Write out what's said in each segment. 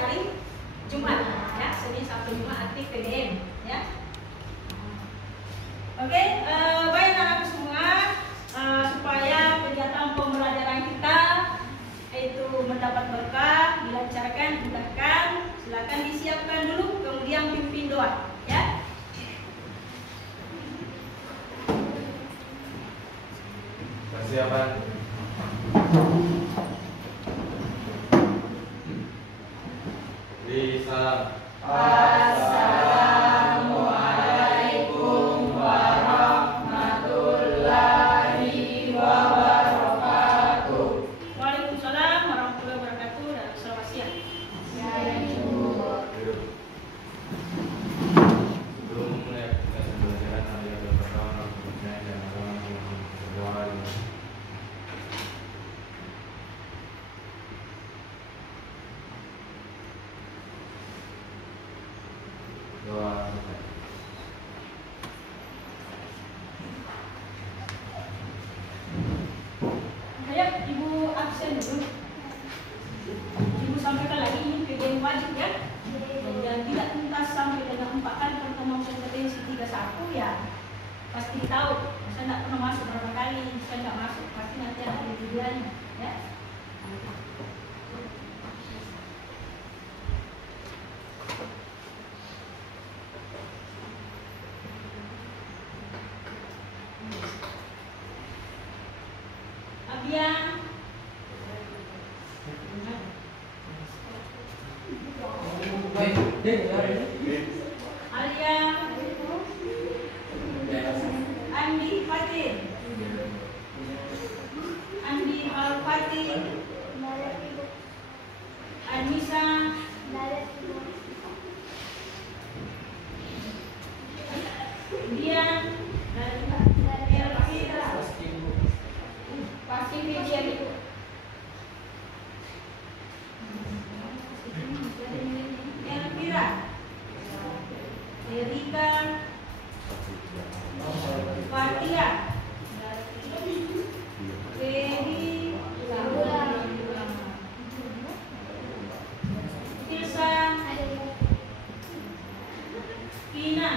hari Jumat, ya, Senin, Sabtu, Jumat aktif PBM, ya. Oke, baik anak-anak semua, supaya kegiatan pembelajaran kita itu mendapat berkah, dilancarkan, dimudahkan, silakan disiapkan dulu, kemudian pimpin doa, ya. Persiapan. Bisa. Assalamualaikum warahmatullahi wabarakatuh. Waalaikumsalam warahmatullahi wabarakatuh dan selamat siang. Sebelum mulai pembelajaran hari yang pertama, doa. Ayo, Ibu absen dulu. Ibu sampaikan lagi ini PBM wajib, ya. Dan tidak tuntas sampai dengan 4 kali pertemuan kompetensi 31, ya. Pasti tahu. Saya tidak pernah masuk berapa kali, saya tidak masuk. Pasti nanti ada di videonya, ya. Abian. Alia. Andi Fatin. Andi Al-Fatih. Anissa. Dian. Elvira. Pasti Dian itu. Elvira. Erika. Fatia. Feri. Tilsa. Pina.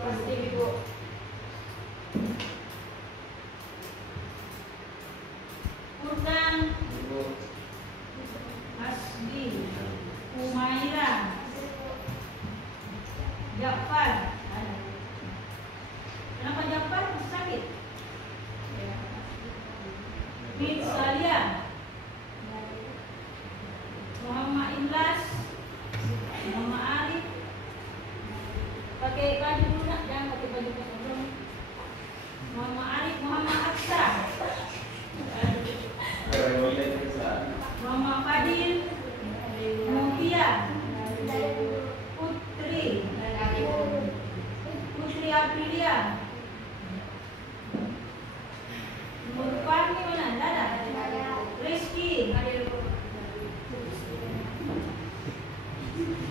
Pasti Ibu. Furkan. Asbi. Umaira. Jafar. Kenapa Jafar? Sakit? Bin Salia. Muhammad Ilyas. Muhammad Arif. Pakai baju dulu nak, jangan pakai baju kosong. Muhammad Arif, Muhammad Aksa. Muhammad Fadil. Mutia. Putri Aprilia. Nurfani mana? Dada. Rizky.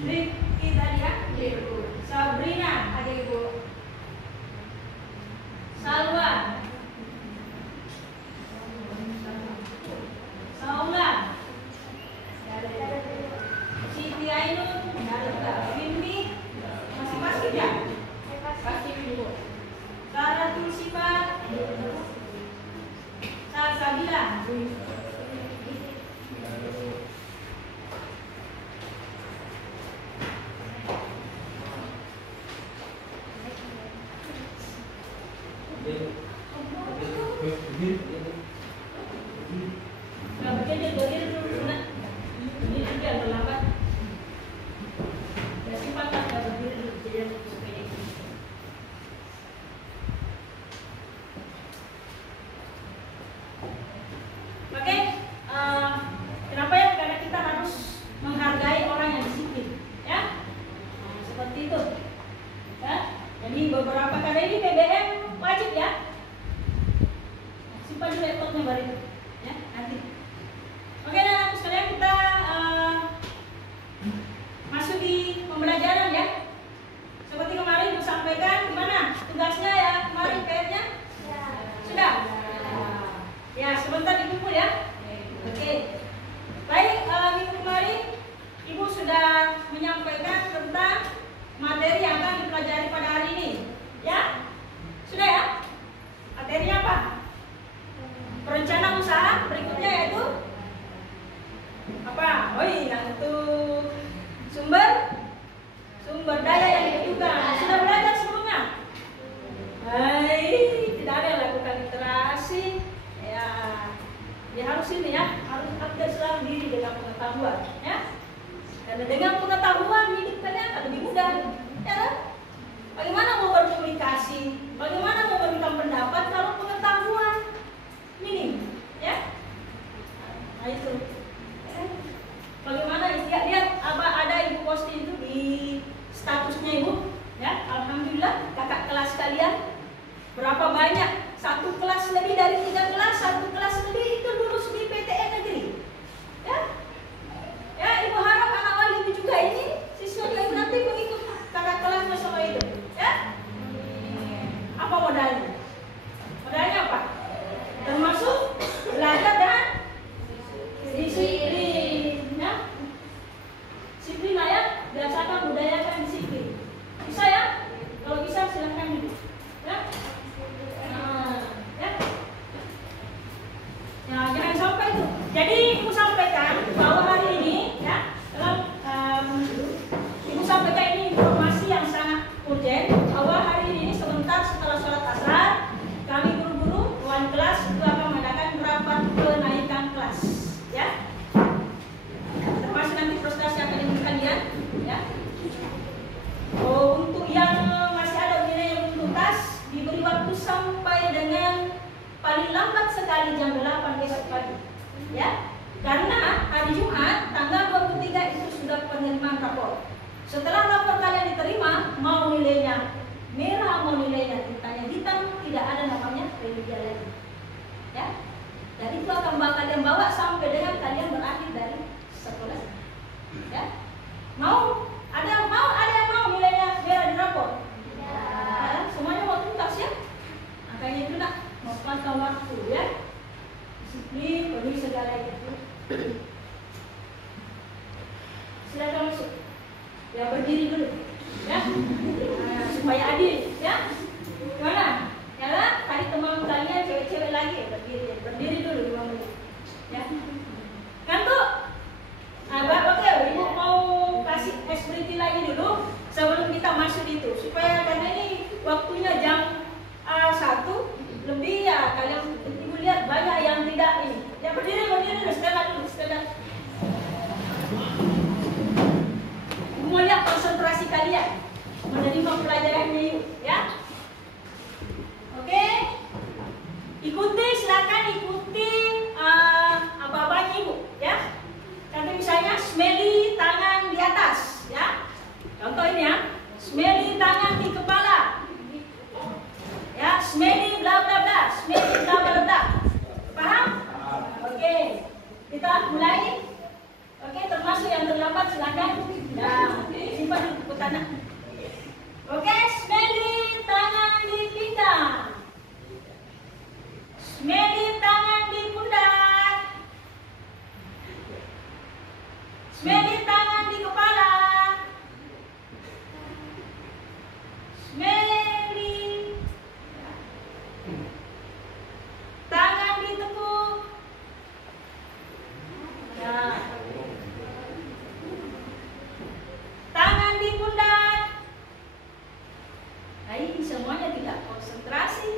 Rizky tadi, ya? Sabrina. Salwa. Saula. Siti Ainun. Winmi. Masih pasti ya? Pasti dulu. Saratul Sifat. Salsabila. Kenapa ya? Karena kita harus menghargai orang yang disiplin, ya. Seperti itu, ya. Jadi beberapa kali ini PBM wajib, ya. Simpan dulu laptopnya baru itu, ya. Nanti. Oke, anak-anak sekalian, kita masuk di pembelajaran, ya. Seperti kemarin Ibu sampaikan, gimana tugasnya ya kemarin kayaknya? Sudah. Ya, sebentar dikumpul, ya. Oke. Baik, minggu kemarin Ibu sudah menyampaikan tentang materi yang akan dipelajari pada hari ini. Ya? Sudah ya? Materinya apa? Perencanaan usaha, berikutnya yaitu apa? Oh iya, untuk sumber daya yang dibutuhkan. Sudah belajar sebelumnya? Hai, tidak ada yang lakukan literasi. Ya harus ini ya, harus update selalu diri dengan pengetahuan, ya. Karena dengan pengetahuan hidup kalian akan lebih mudah, ya kan? Bagaimana mau berkomunikasi, bagaimana mau memberikan pendapat kalau pengetahuan minim, ya? Nah itu. Bagaimana lihat apa ada ibu posting itu di statusnya ibu, ya? Alhamdulillah kakak kelas kalian berapa banyak? Satu kelas lebih dari 3 kelas, satu kelas lebih itu lulus di PTN negeri, ya? Ya, ibu harap anak wali ibu juga ini siswa juga ibu nanti mengikut kakak kelas bersama itu, ya? Apa modalnya? Modalnya apa? Termasuk belajar dan disiplin, ya? Disiplin ya, biasakan budayakan disiplin. Bisa ya? Kalau bisa silahkan ibu, ya? Ya, jangan sampai itu. Jadi ibu sampaikan bahwa hari ini, ya, ibu sampaikan ini informasi yang sangat urgent bahwa hari ini sebentar setelah sholat asar kami guru-guru tuan kelas itu akan mengadakan rapat kenaikan kelas, ya. Termasuk nanti prestasi akademik kalian, ya. Oh, untuk yang masih ada nilai yang belum tuntas diberi waktu sampai dengan paling lambat sekali jam 8 besok pagi, ya. Karena hari Jumat tanggal 23 itu sudah penerimaan rapor. Setelah rapor kalian diterima, mau nilainya merah, mau nilainya tintanya hitam, tidak ada namanya remedial lagi, ya. Dan itu akan kalian bawa sampai dengan kalian berakhir dari sekolah, ya. Ada yang mau nilainya merah di rapor? Ya. Semuanya mau tuntas, ya. Makanya itu nak memanfaatkan waktu, ya. Disiplin, penuhi segala itu. Silakan masuk. Ya, berdiri dulu, ya. Nah, supaya adil, ya. Gimana? Ya lah, tadi teman kalian cewek-cewek lagi berdiri dulu 5 menit, ya. Ngantuk? Nah, oke, ibu mau kasih ekspresi lagi dulu sebelum kita masuk itu, supaya karena ini waktunya jam 1 lebih, ya. Kalian ibu lihat banyak yang tidak ini. Ya, berdiri dulu, setengah. Mau lihat konsentrasi kalian menerima pelajarannya yuk, ya. Oke, silakan ikuti apa-apanya ibu, ya. Contoh misalnya smelly tangan di atas, ya. Contoh ini ya, smelly tangan di kepala, ya. Smelly bla bla bla, smelly bla bla bla. Paham? Oke, kita mulai. Oke, termasuk yang terlambat silakan. Nah, simpan buku tanah. Oke, smelly tangan di pinggang, smelly tangan di pundak, smelly tangan di kepala, smelly tangan di tekuk. Nah, tangan di pundak. Nah, ini semuanya tidak konsentrasi.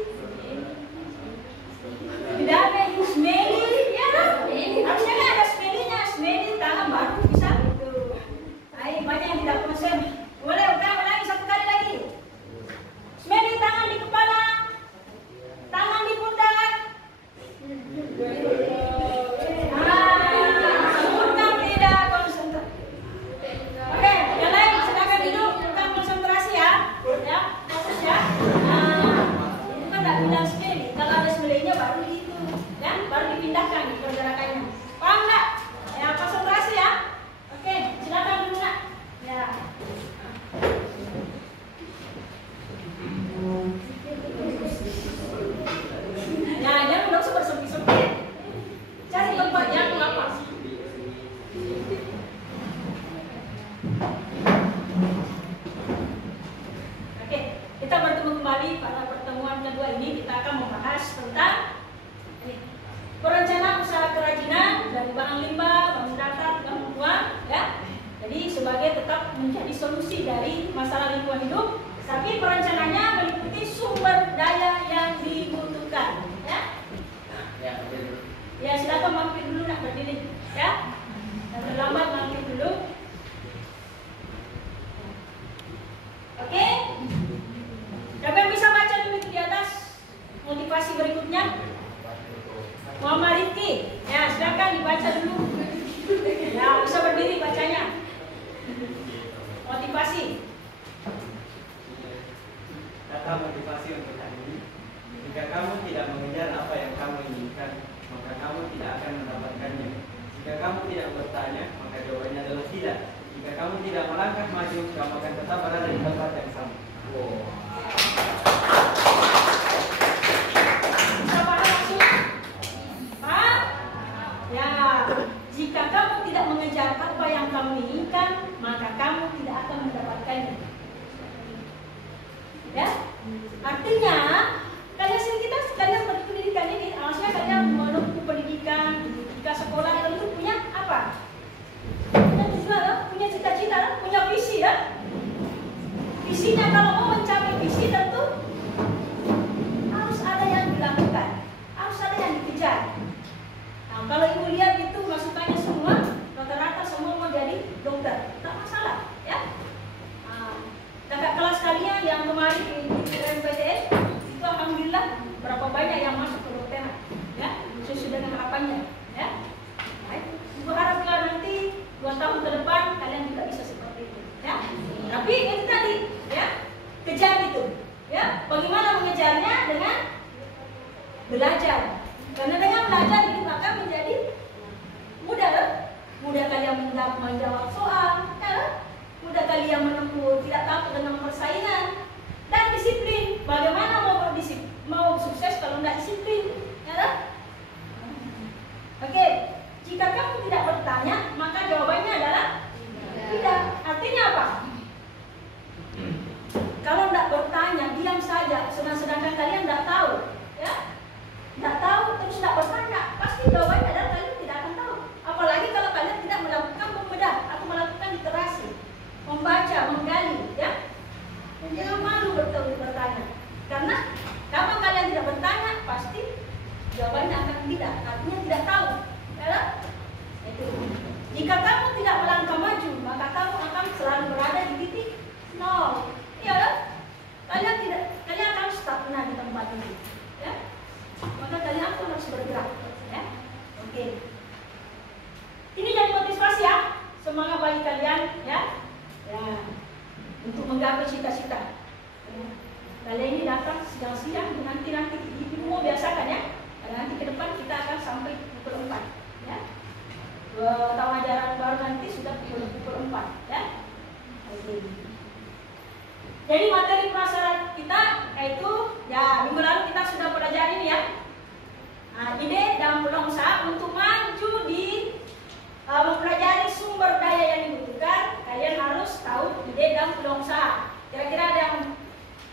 Tidak Oke, kita bertemu kembali pada pertemuan kedua ini. Kita akan membahas tentang perencanaan usaha kerajinan dari barang limbah, barang datar, barang buang, ya. Jadi sebagai tetap menjadi solusi dari masalah lingkungan hidup, tapi perencanaannya meliputi sumber daya yang dibutuhkan, ya. Ya, silakan mampir dulu nak berdiri, ya. Dan terlambat mampir dulu. Oke. Siapa yang bisa baca dulu di atas motivasi berikutnya? Muhammad Rifki, ya silakan dibaca dulu. Ya, bisa berdiri bacanya. Motivasi. Kata motivasi untuk hari ini: jika kamu tidak mengejar apa yang kamu inginkan, maka kamu tidak akan mendapatkannya. Jika kamu tidak bertanya, maka jawabannya adalah tidak. Jika kamu tidak melangkah maju, kamu akan tetap berada di tempat yang sama. Bisa paham maksud? Paham? Ya, jika kamu tidak mengejar apa yang kamu inginkan, maka kamu tidak akan mendapatkannya. Ya, artinya kalian berpendidikan ini, harusnya kalian menempuh pendidikan, jika sekolah tentu punya apa? Punya tujuan, punya cita-cita, punya visi, ya. Visinya kalau mau mencapai visi tentu harus ada yang dilakukan, harus ada yang dikejar. Nah, kalau ibu lihat itu masukannya semua, rata-rata semua mau jadi dokter, tak masalah, ya. Kakak kelas kalian yang kemarin di NPTN itu alhamdulillah berapa banyak yang masuk ke dokteran, ya, sesuai dengan harapannya, ya. Nah, ibu harap nanti 2 tahun ke depan kalian juga bisa seperti itu, ya. Tapi itu tadi, ya, kejar itu, ya. Bagaimana mengejarnya? Dengan belajar. Karena dengan belajar ini maka menjadi mudah kalian menjawab soal, ya. Mudah kalian menempuh, tidak takut dengan persaingan dan disiplin. Bagaimana mau sukses kalau tidak disiplin, ya? Oke, jika kamu tidak bertanya, maka jawabannya adalah tidak. Artinya apa? Kalau tidak bertanya, diam saja. Sedangkan kalian tidak tahu, ya, tidak tahu terus tidak bertanya, pasti jawabannya adalah kalian tidak akan tahu. Apalagi kalau kalian tidak melakukan membedah atau melakukan literasi, membaca, menggali, ya. Dan jangan malu bertanya, karena kalau kalian tidak bertanya, pasti jawabannya akan tidak. Artinya tidak tahu, ya. Itu. Jika kamu tidak melangkah maju, maka kamu akan selalu berada di titik nol. Iya, kalian akan stagnan di tempat ini, ya. Maka kalian pun harus bergerak, ya. Oke. Ini jadi motivasi, ya, semangat bagi kalian, ya, untuk menggapai cita-cita. Ya. Kalian ini datang siang-siang, nanti ibu mau biasakan, ya. Karena nanti ke depan kita akan sampai pukul 4, ya. 2 tahun ajaran baru nanti sudah pukul 4, ya. Oke. Jadi materi prasyarat kita yaitu, ya, minggu lalu kita sudah pelajari ini, ya. Nah, ide dan peluang usaha untuk maju di mempelajari sumber daya yang dibutuhkan. Kalian harus tahu ide dan peluang usaha. Kira-kira ada yang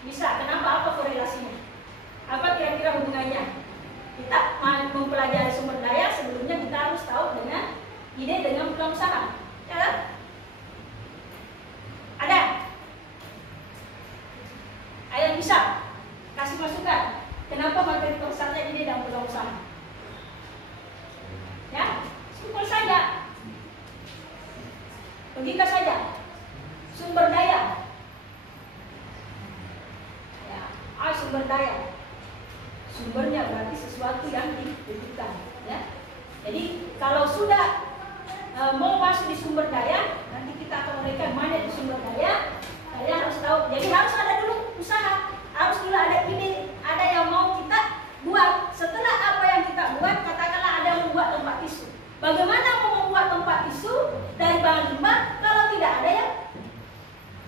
bisa? Kenapa? Apa korelasinya? Apa kira-kira hubungannya? Kita mempelajari sumber daya, sebelumnya kita harus tahu dengan ide dengan peluang usaha, ya. Ada yang bisa kasih masukan? Kenapa materi prasyarat ide dan peluang usaha? Ya, simpel saja. Logika saja. Sumber daya. Ya, sumber daya. Sumbernya berarti sesuatu yang dibutuhkan, ya. Jadi kalau sudah mau masuk di sumber daya, nanti kita akan memberikan mana di sumber daya. Kalian harus tahu. Jadi harus ada dulu usaha, harus dulu ada ide, ada yang mau kita buat. Setelah apa yang kita buat, katakanlah ada yang membuat tempat tisu. Bagaimana mau membuat tempat tisu dari bahan limbah kalau tidak ada yang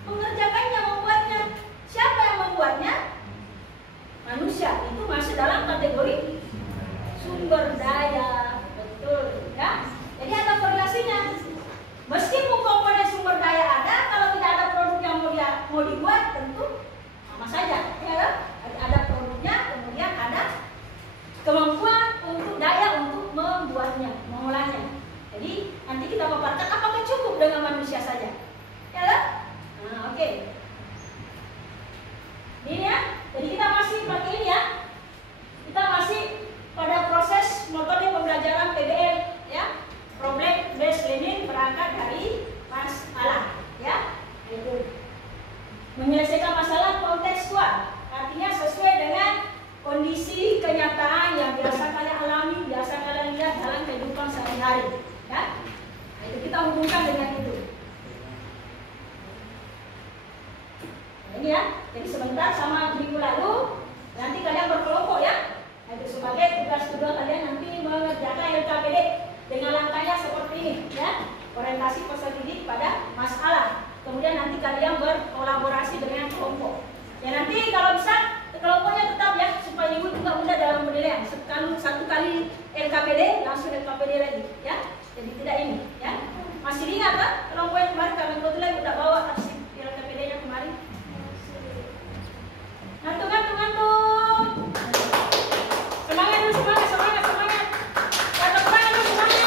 mengerjakannya, membuatnya? Siapa yang membuatnya? Manusia. Itu masuk dalam kategori sumber daya, betul, ya. Jadi ada korelasinya. Meskipun komponen ini ya. Jadi sebentar sama minggu lalu nanti kalian berkelompok ya. Itu sebagai tugas kedua kalian nanti mengerjakan LKPD dengan langkahnya seperti ini ya. Orientasi peserta didik pada masalah. Kemudian nanti kalian berkolaborasi dengan kelompok. Ya nanti kalau bisa kelompoknya tetap ya supaya ibu juga mudah dalam penilaian. Satu kali LKPD langsung LKPD lagi ya. Jadi tidak ini ya. Masih ingat kan kelompok yang kemarin kami kebetulan udah bawa arsip LKPD-nya kemarin. Ngantuk. Semangat dulu, semangat. Kata semangat dulu, semangat.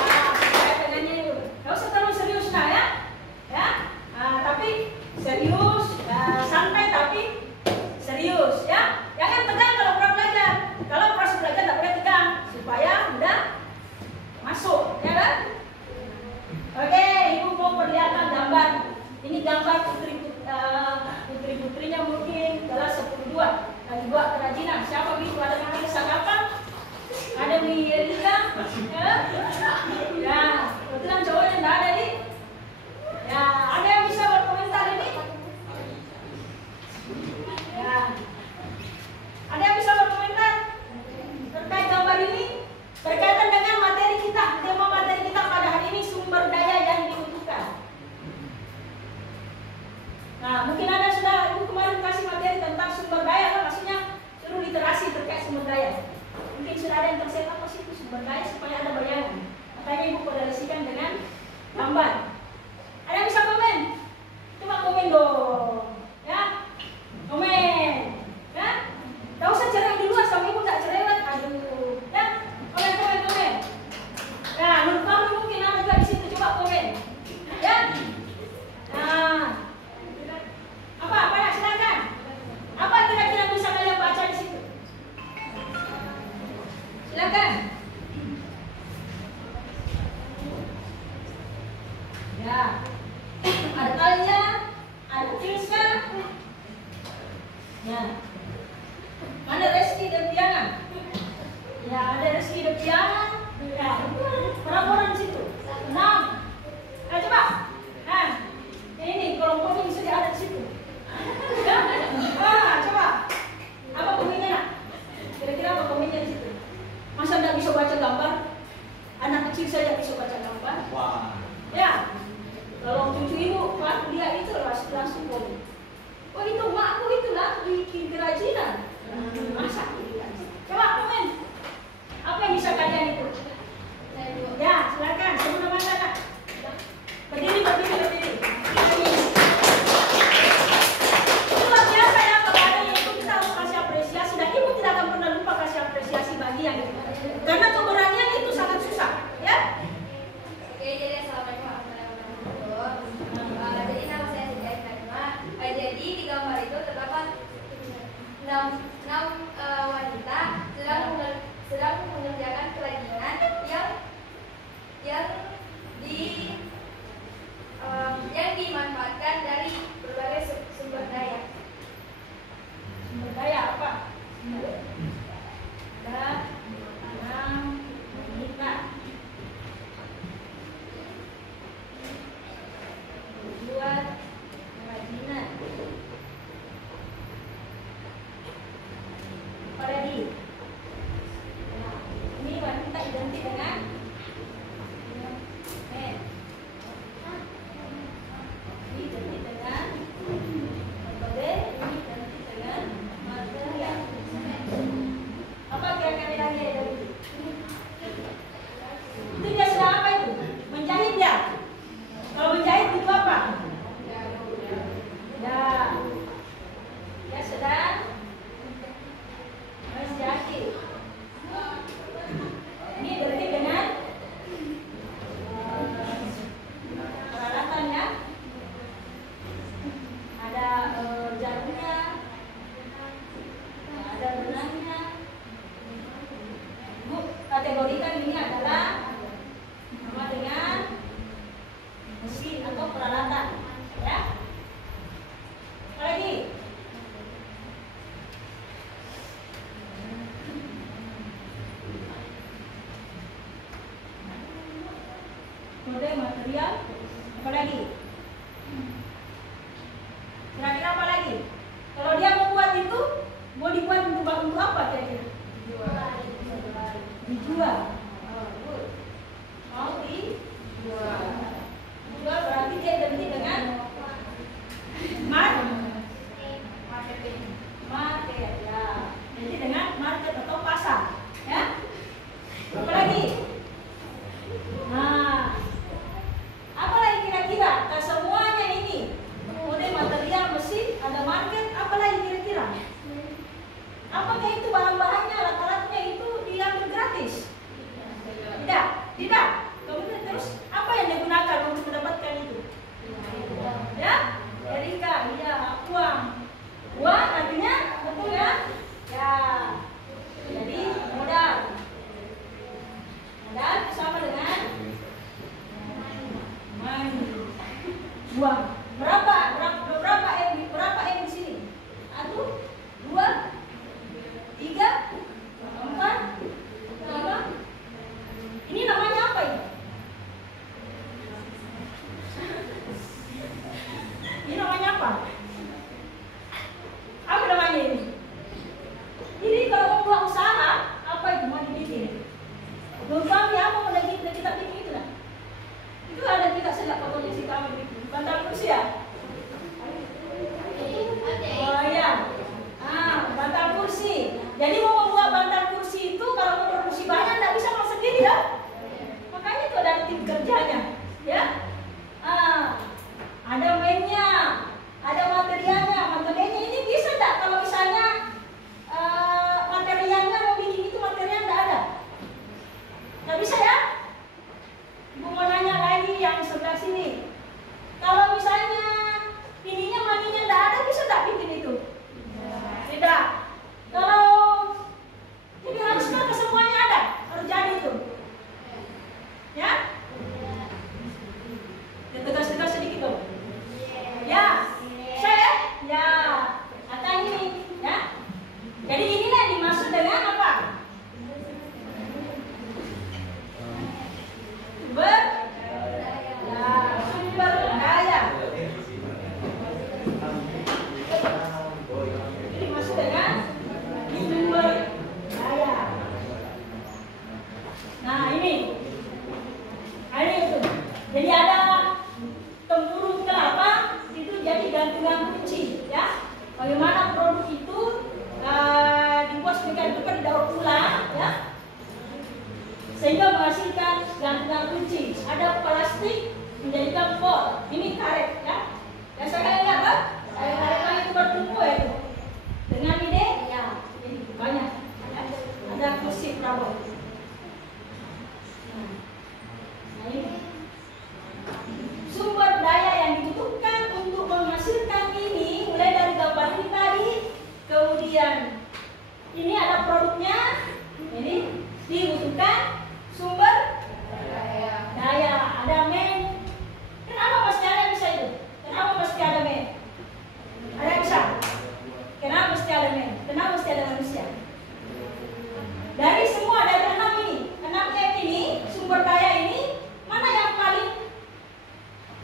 Nah, dengannya itu. Gak usah terlalu serius nah ya. Ya. Nah, tapi serius, santai tapi serius ya. Jangan tegang kalau kurang belajar. Kalau proses belajar tidak boleh tegang supaya mudah masuk, ya kan? Oke, ibu mau perlihatkan gambar. Ini gambar putri-putrinya mungkin kelas 10-2 lagi buat kerajinan. Siapa begitu? Ada yang bisa gampang? Ada Mirika? Ya, kebetulan cowoknya tidak ada nih. Ya, ada yang bisa berkomentar ini? Ya, ada yang bisa berkomentar terkait gambar ini? Berkaitan dengan materi kita, tema materi kita pada hari ini sumber daya yang dibutuhkan. Nah, mungkin ada sudah ibu kemarin kasih materi tentang sumber daya, kan? Maksudnya suruh literasi terkait sumber daya. Mungkin sudah ada yang tersiap apa sih itu sumber daya supaya ada bayangan. Makanya ibu koordinasikan dengan gambar. Ada yang bisa komen? Coba komen dong, ya? Komen, ya? Gak usah cerewet dulu, sama ibu tak cerewet. Aduh, ya? Komen. Ya, menurut kamu mungkin ada juga di situ, coba komen, ya? Nah. Apa nak silakan? Apa kira-kira bisa kalian baca di situ? Silakan. Ya. Ada Talia, ada Tilsa. Ya. Mana Reski dan Piana? Ya, ada Reski dan Piana. Ya. Berapa orang di situ? 6. Nah, coba. Nah, ini kelompoknya bisa ada di situ. Coba. Apa komennya nak? Kira-kira apa komennya di situ? Masa tidak bisa baca gambar? Anak kecil saja bisa baca gambar. Wah. Ya. Kalau cucu ibu, pak dia itu langsung komen. Oh itu makku itulah bikin kerajinan. Masa? Coba komen. Apa yang bisa kalian itu? Ya, silakan. Semua mata nak. Berdiri. Luar biasa ya kepada itu kita harus kasih apresiasi dan ibu tidak akan pernah lupa kasih apresiasi bagi yang itu. Karena keberanian itu sangat susah, ya. Oke, jadi assalamualaikum warahmatullahi wabarakatuh. Jadi nama saya Siti Najma. Jadi di gambar itu terdapat 6 wanita sedang mengerjakan kerajinan yang dimanfaatkan dari berbagai sumber daya. Sumber daya apa? Ada 6 wanita. Buat kerajinan. Apa lagi? Nah, ini wanita identik dengan ini identik dengan berbagai, ini identik dengan material. Apa kira-kira lagi ada itu? Itu dia sedang apa itu? Menjahit ya? Kalau menjahit itu apa? Ya, dia sedang menjahit. Ini identik dengan peralatannya. Ada jarumnya, ada benangnya. Bu, kategorikan ini adalah sama dengan mesin atau peralatan, ya. Apa lagi? Kode material, apa lagi? Kira-kira apa lagi? Kalau dia mau buat itu, mau dibuat untuk apa kira-kira? Dijual. Oh, good. Mau dijual. Dijual berarti dia identik dengan market ya. Jadi dengan market atau pasar, ya. Apa lagi? Nah, apa lagi kira-kira? Nah, semuanya ini, kemudian material, mesin, ada market, apa lagi kira-kira? Apakah itu bahan-bahannya, alat-alatnya itu diambil gratis? Tidak, tidak. Kemudian terus apa yang digunakan untuk mendapatkan itu? Ya, Erika, iya, uang. Uang artinya betul ya? Ya. Jadi modal. Modal sama dengan uang. Berapa M di sini? 1, 2, 3, 4, 5. Ini namanya apa ini? Ini namanya apa? Apa namanya ini? Ini kalau mau buat usaha, apa itu mau dibikin? Berbang ya, apa lagi kita bikin itu lah. Itu ada tidak sedap potensi kami bikin. Bantal kursi ya? Oh ya. Bantal kursi. Jadi mau membuat bantal kursi itu kalau mau produksi banyak tidak bisa mau sendiri ya. Makanya itu ada tim kerjanya, ya. Ada mainnya, ada materialnya. Materialnya ini bisa tidak kalau misalnya materialnya mau bikin itu material tidak ada? Tidak bisa ya? Ibu mau nanya lagi yang sebelah sini. Kalau misalnya ininya maninya tidak ada, bisa tidak bikin itu? Tidak. Kalau jadi haruskah kesemuanya ada? Harus jadi itu. Ya? Tegas-tegas sedikit dong. Ya. Saya? Ya. Kata ini, ya. Jadi inilah yang dimaksud dengan apa? Sumber daya. Ini maksud dengan sumber daya. Nah ini itu. Jadi ada tempurung kelapa itu jadi gantungan kunci, ya. Bagaimana produk itu dibuat sedemikian rupa didaur ulang, ya, sehingga menghasilkan gantungan kunci. Ada plastik menjadikan pot. Ini karet, ya. Dan saya lihat kan, karet itu bertumbuh ya itu. Dengan ide, ya, ini banyak. Ya. Ada kursi perabot. Nah ini sumber daya yang dibutuhkan untuk menghasilkan ini, mulai dari gambar ini tadi, kemudian ini ada produknya, ini dibutuhkan sumber daya, ada men. Kenapa mesti ada bisa itu? Kenapa mesti ada men? Ada bisa? Kenapa mesti ada men? Kenapa mesti ada manusia? Dari semua, dari 6 ini, 6 M ini, sumber daya ini, mana yang paling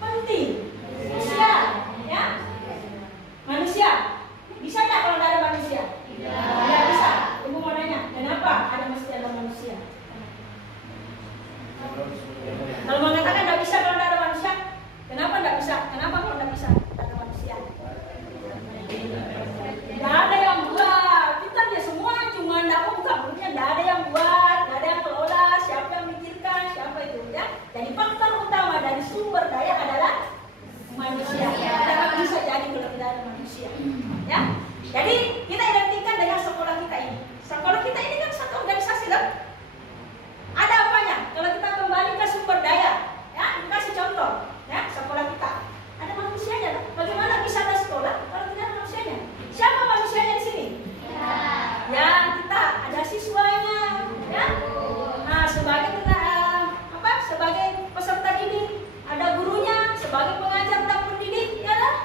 penting? Manusia, ya? Manusia. Bisa nggak kalau tidak ada manusia? Tidak bisa. Ibu mau nanya, kenapa ada mesti ada manusia? Kalau mengatakan tidak bisa kalau tidak ada manusia, kenapa tidak bisa? Kenapa kalau tidak bisa tidak ada manusia? Tidak ada yang buat. Kita ya semua cuma tidak buka mulutnya. Tidak ada yang buat, tidak ada yang kelola. Siapa yang mikirkan? Siapa itu? Ya. Jadi faktor utama dari sumber daya adalah manusia. Kita tidak bisa jadi kalau tidak ada manusia. Ya. Jadi kita identikkan dengan sekolah kita ini. Sekolah kita ini kan satu organisasi loh. Ada apanya? Kalau kita kembali ke sumber daya, ya, kita kasih contoh, ya, sekolah kita ada manusianya loh. Bagaimana bisa ada sekolah kalau tidak ada manusianya? Siapa manusianya di sini? Ya, kita ada siswanya, ya. Nah, sebagai sebagai peserta didik, ada gurunya sebagai pengajar dan pendidik, ya lah.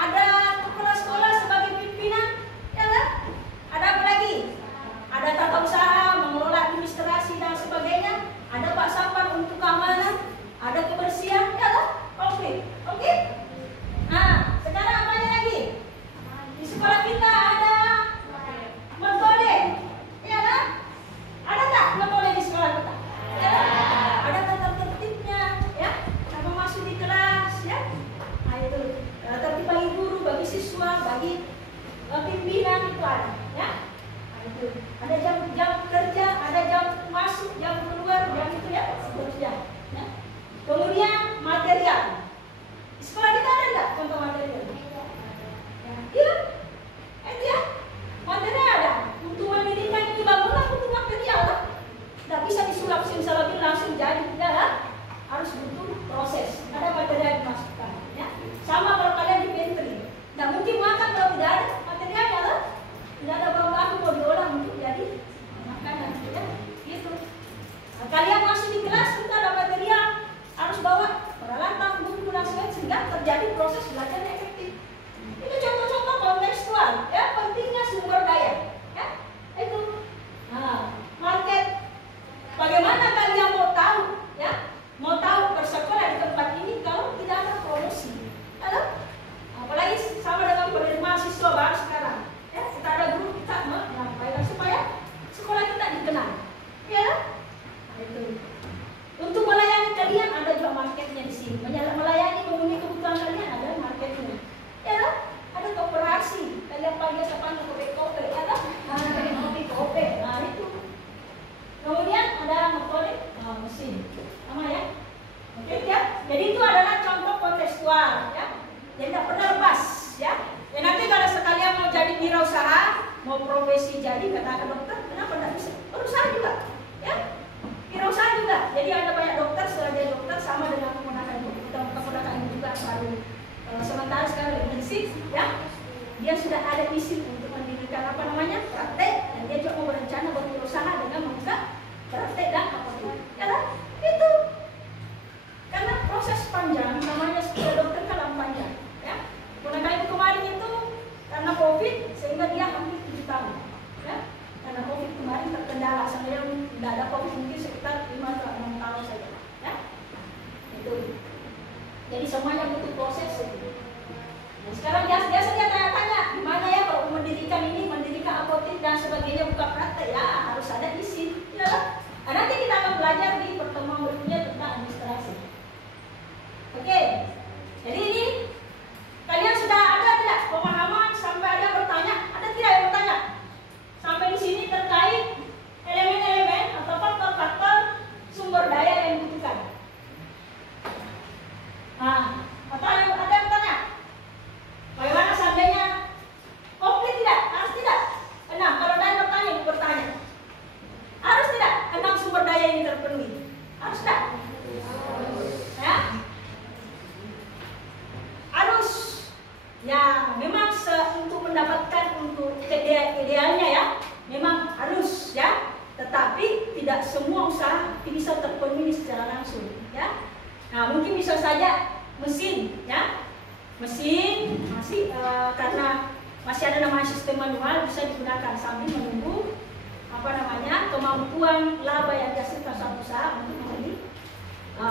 Ada kepala sekolah sebagai pimpinan, Jadi tidak pernah lepas, ya. Ya nanti kalau sekalian mau jadi wirausaha, mau profesi jadi katakan dokter, kenapa tidak bisa? Berusaha juga, ya. Wirausaha juga. Jadi ada banyak dokter setelah jadi dokter sama dengan keponakan ini juga baru sementara sekarang lagi isi, ya. Dia sudah ada isi untuk mendirikan apa namanya praktek, dan dia juga mau berencana berwirausaha dengan membuka praktek dan apapun, ya kan? Itu karena proses panjang, namanya sebagai dokter kan panjang, ya. Keponakan itu kemarin itu karena COVID sehingga dia hampir 7 tahun, ya. Karena COVID kemarin terkendala, sampai yang tidak ada COVID mungkin sekitar 5 atau 6 tahun saja, ya. Itu. Jadi semuanya butuh proses. Nah, sekarang biasa dia tanya-tanya, gimana ya kalau mendirikan ini, mendirikan apotek dan sebagainya, buka praktek, ya harus ada izin, ya. Nah, nanti kita akan belajar di pertemuan berikutnya tentang administrasi. Oke, jadi ini kalian sudah ada tidak pemahaman sampai ada yang bertanya? Ada tidak yang bertanya? Sampai di sini terkait elemen-elemen atau faktor-faktor sumber daya yang dibutuhkan. Nah, ada yang bertanya? Bagaimana seandainya komplit tidak? Harus tidak? 6. Kalau ada yang bertanya, ibu bertanya. Harus tidak 6 sumber daya ini terpenuhi? Harus tidak? Ya? Harus. Ya, memang untuk mendapatkan untuk idealnya ya, memang harus ya. Tetapi tidak semua usaha bisa terpenuhi secara langsung, ya. Nah, mungkin bisa saja mesin, ya. Mesin masih karena masih ada namanya sistem manual bisa digunakan sambil menunggu apa namanya kemampuan laba yang dihasilkan suatu usaha untuk membeli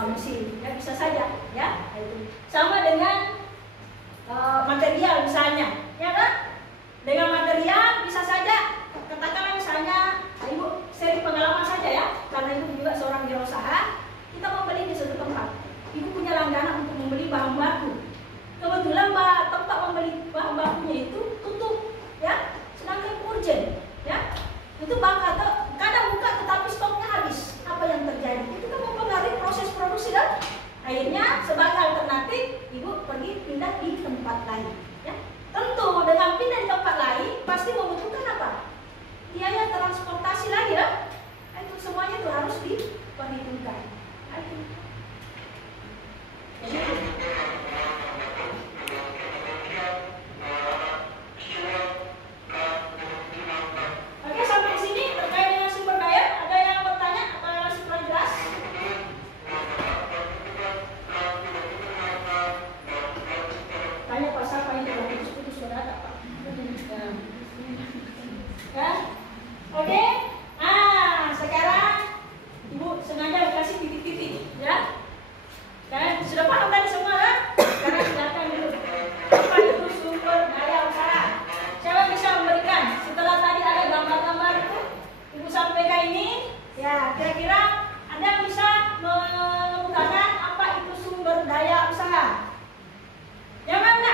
mesin, ya bisa saja, ya. Itu sama dengan material misalnya, ya kan? Dengan material bisa saja katakanlah misalnya ibu seri pengalaman saja ya, karena ibu juga seorang wirausaha, kita membeli di suatu tempat, ibu punya langganan untuk membeli bahan baku. Kebetulan tempat membeli bahan bakunya itu tutup, ya, sedangkan urgent, ya, itu atau kadang buka tetapi stoknya habis. Apa yang terjadi? Itu kan mempengaruhi proses produksi dan akhirnya sebagai alternatif ibu pergi pindah di tempat lain, ya. Tentu dengan pindah di tempat lain pasti membutuhkan apa? Biaya transportasi lagi, ya. Itu semuanya itu harus diperhitungkan. Oke, sampai di sini terkait dengan sumber daya. Ada yang bertanya atau yang masih kurang jelas? Tanya Pak siapa ini kalau putus-putus sudah ada Pak. Ya. Oke. Nah, sekarang Ibu sengaja kasih titik-titik, ya. Dan sudah paham tadi semua kan? Sekarang silakan dulu. Apa itu sumber daya usaha? Siapa bisa memberikan? Setelah tadi ada gambar-gambar itu Ibu sampaikan ini, ya kira-kira ada yang bisa mengungkapkan apa itu sumber daya usaha? Yang mana?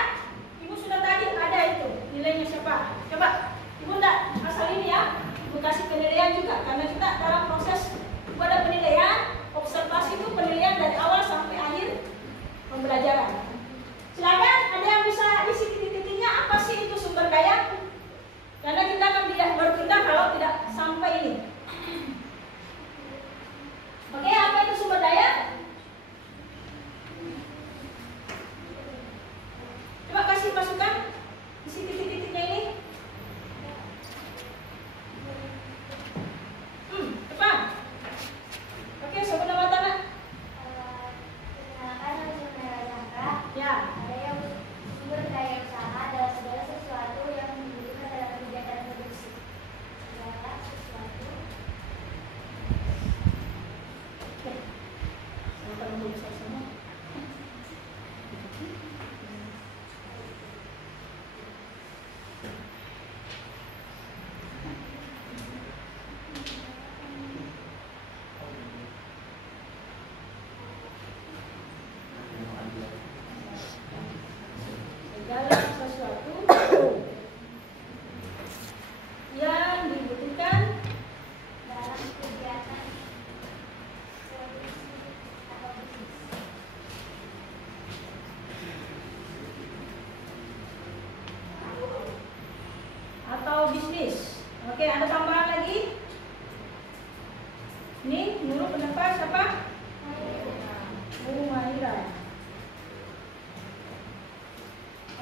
Ibu sudah tadi ada itu nilainya siapa? Coba Ibu enggak asal ini ya. Ibu kasih penilaian juga karena kita dalam proses Ibu ada penilaian, observasi itu penilaian dari awal sampai akhir pembelajaran. Silakan ada yang bisa isi titik-titiknya apa sih itu sumber daya? Karena kita akan tidak berpindah kalau tidak sampai ini. Oke, apa itu sumber daya? Coba kasih masukan isi titik-titiknya ini. Cepat. Oke, sebelum mata ya. Ada yang sumber daya usaha adalah segala sesuatu yang dibutuhkan dalam kegiatan produksi. Segala sesuatu. Silakan menulis sama. Segala sesuatu yang dibutuhkan Dalam kegiatan produksi atau bisnis. kira-kira.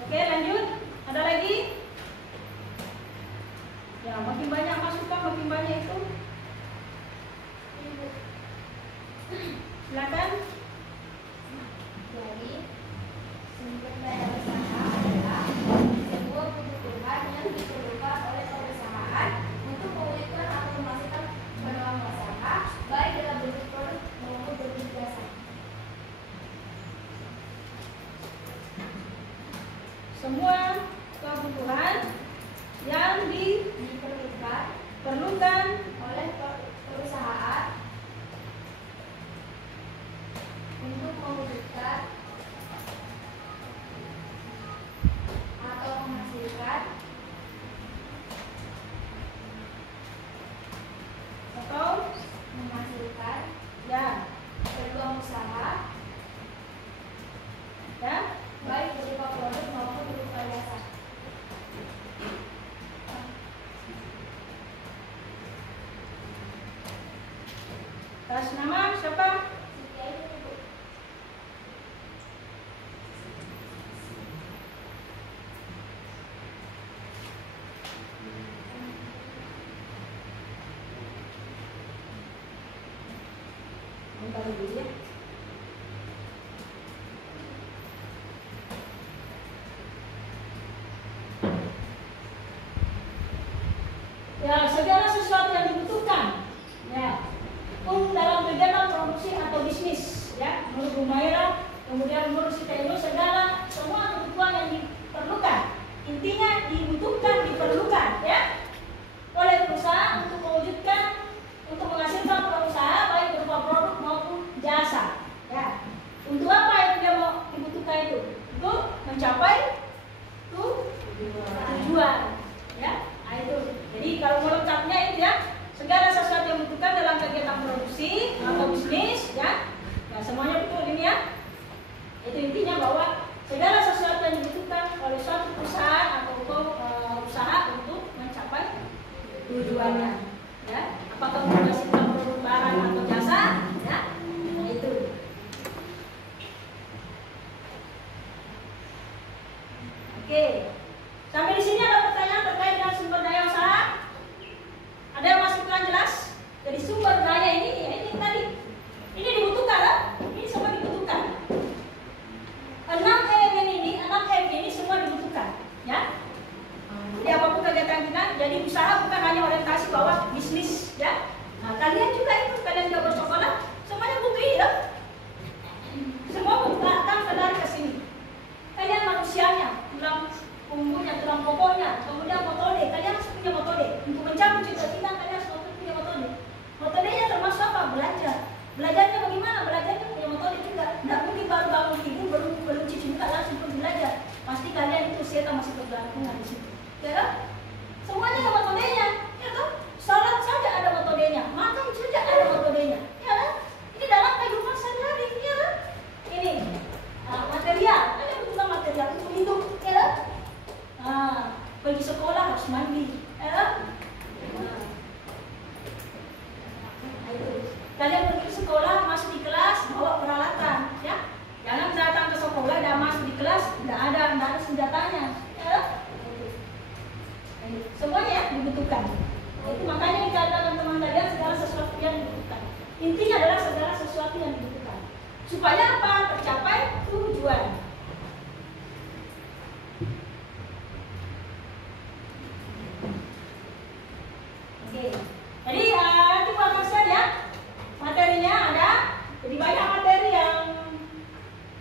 Oke, lanjut. Ada lagi? Ya, makin banyak masukan, makin banyak itu. Silakan. Jadi, sumber daya usaha adalah sebuah kebutuhan yang diperlukan oleh perusahaan untuk mewujudkan atau menghasilkan peluang usaha, baik dalam bentuk produk maupun bentuk jasa. Semua kebutuhan yang diperlukan Oleh perusahaan untuk mewujudkan atau menghasilkan ya, peluang usaha, ya. baik berupa produk maupun berupa jasa. Atas nama siapa? Siti Ayu, Bu. Bentar dulu ya. Ya, segala sesuatu yang dibutuhkan, ya, dalam kegiatan produksi atau bisnis, ya, menurut Bu Maira, kemudian menurut Siti Ayu, segala semua kebutuhan yang diperlukan, intinya dibutuhkan, diperlukan, ya, oleh perusahaan untuk mewujudkan, untuk menghasilkan usaha baik berupa produk maupun jasa, ya. Untuk apa yang dia mau dibutuhkan itu? Untuk mencapai tujuan, ya. Nah, itu. Jadi kalau mau lengkapnya itu ya, segala sesuatu yang dibutuhkan dalam kegiatan produksi atau bisnis, ya, nah, semuanya betul ini ya. Itu intinya bahwa segala sesuatu yang dibutuhkan oleh suatu perusahaan atau usaha untuk mencapai tujuannya, ya. Apakah menghasilkan produk barang atau jasa, ya, nah, itu. Oke, sampai di sini ada pertanyaan terkait dengan sumber daya usaha? Ada yang masih kurang jelas? Jadi sumber daya ini tadi, ini dibutuhkan, kan? Ini semua dibutuhkan. 6M ini semua dibutuhkan, ya. Jadi apapun kegiatan kita, jadi usaha bukan hanya orientasi bahwa bisnis, ya. Nah, kalian juga itu, kalian juga bersekolah, semuanya butuh ini, loh. Semua akan kembali ke sini. Kalian manusianya, tulang punggungnya, tulang pokoknya, kemudian metode, kalian harus punya metode. Untuk mencapai cita-cita kalian harus punya metode. Metodenya termasuk apa? Belajar. Belajarnya bagaimana? Belajarnya punya metode juga. Tidak mungkin baru bangun tidur, belum cuci muka langsung pergi belajar. Pasti kalian itu setan masih bergelantungan di situ. Ya kan? Semuanya ada metodenya, ya kan? Salat saja ada metodenya, makan saja ada metodenya, ya kan? Ini dalam kehidupan sehari-hari, ya kan? Ini material, ada kebutuhan material untuk hidup, ya kan? Pergi sekolah harus mandi, ya kan? Itu. Kalian pergi ke sekolah, masuk di kelas, bawa peralatan, ya. Jangan datang ke sekolah dan masuk di kelas, tidak ada senjatanya, ya kan? Semuanya dibutuhkan. Itu makanya dikatakan teman kalian segala sesuatu yang dibutuhkan. Intinya adalah segala sesuatu yang dibutuhkan. Supaya apa? Tercapai tujuan. Oke. Jadi nanti Pak ya, materinya ada. Jadi banyak materi yang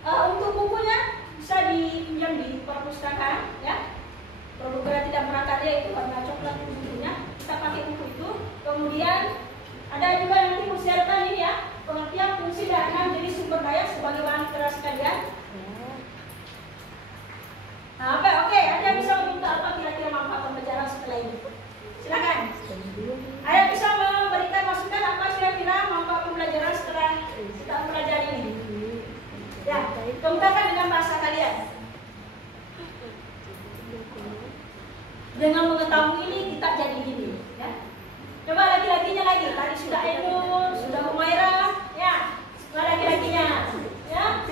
untuk bukunya bisa dipinjam di perpustakaan, ya. Produk tidak prakarya itu warna coklat itu bukunya. Kita pakai buku itu. Kemudian ada juga nanti persyaratan ini ya, pengertian fungsi dan 6 jenis sumber daya sebagai bahan keras kalian. Nah, oke, ada yang bisa meminta apa kira-kira manfaat pembelajaran setelah ini? Silakan. Ada yang bisa memberikan masukan apa kira-kira manfaat pembelajaran setelah kita mempelajari ini? Ya, kemukakan dengan bahasa kalian. Dengan mengetahui ini kita jadi gini, ya. Coba laki-lakinya lagi. Tadi sudah Ainul, sudah Umairah, ya. Coba laki-lakinya, ya.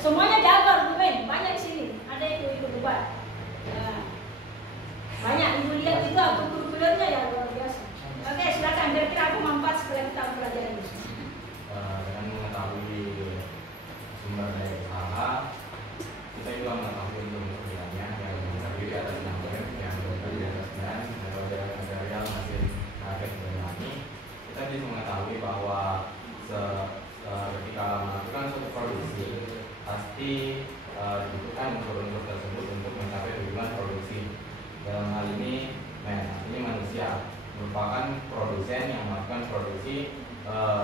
Semuanya jabar, Bu Ben. Banyak di sini. Ada ibu-ibu debat. Banyak ibu lihat itu apa kurikulumnya ya luar biasa. Oke, silakan. Kira-kira aku manfaat setelah kita pelajari ini. Dengan mengetahui sumber daya usaha, kita juga mengetahui untuk pilihannya yang terdiri atas 6 web yang terdiri atas brand, metode material, hasil target dan money. Kita bisa mengetahui bahwa ketika melakukan suatu produksi pasti dibutuhkan unsur-unsur tersebut untuk mencapai tujuan produksi. Dalam hal ini, ini manusia merupakan produsen yang melakukan produksi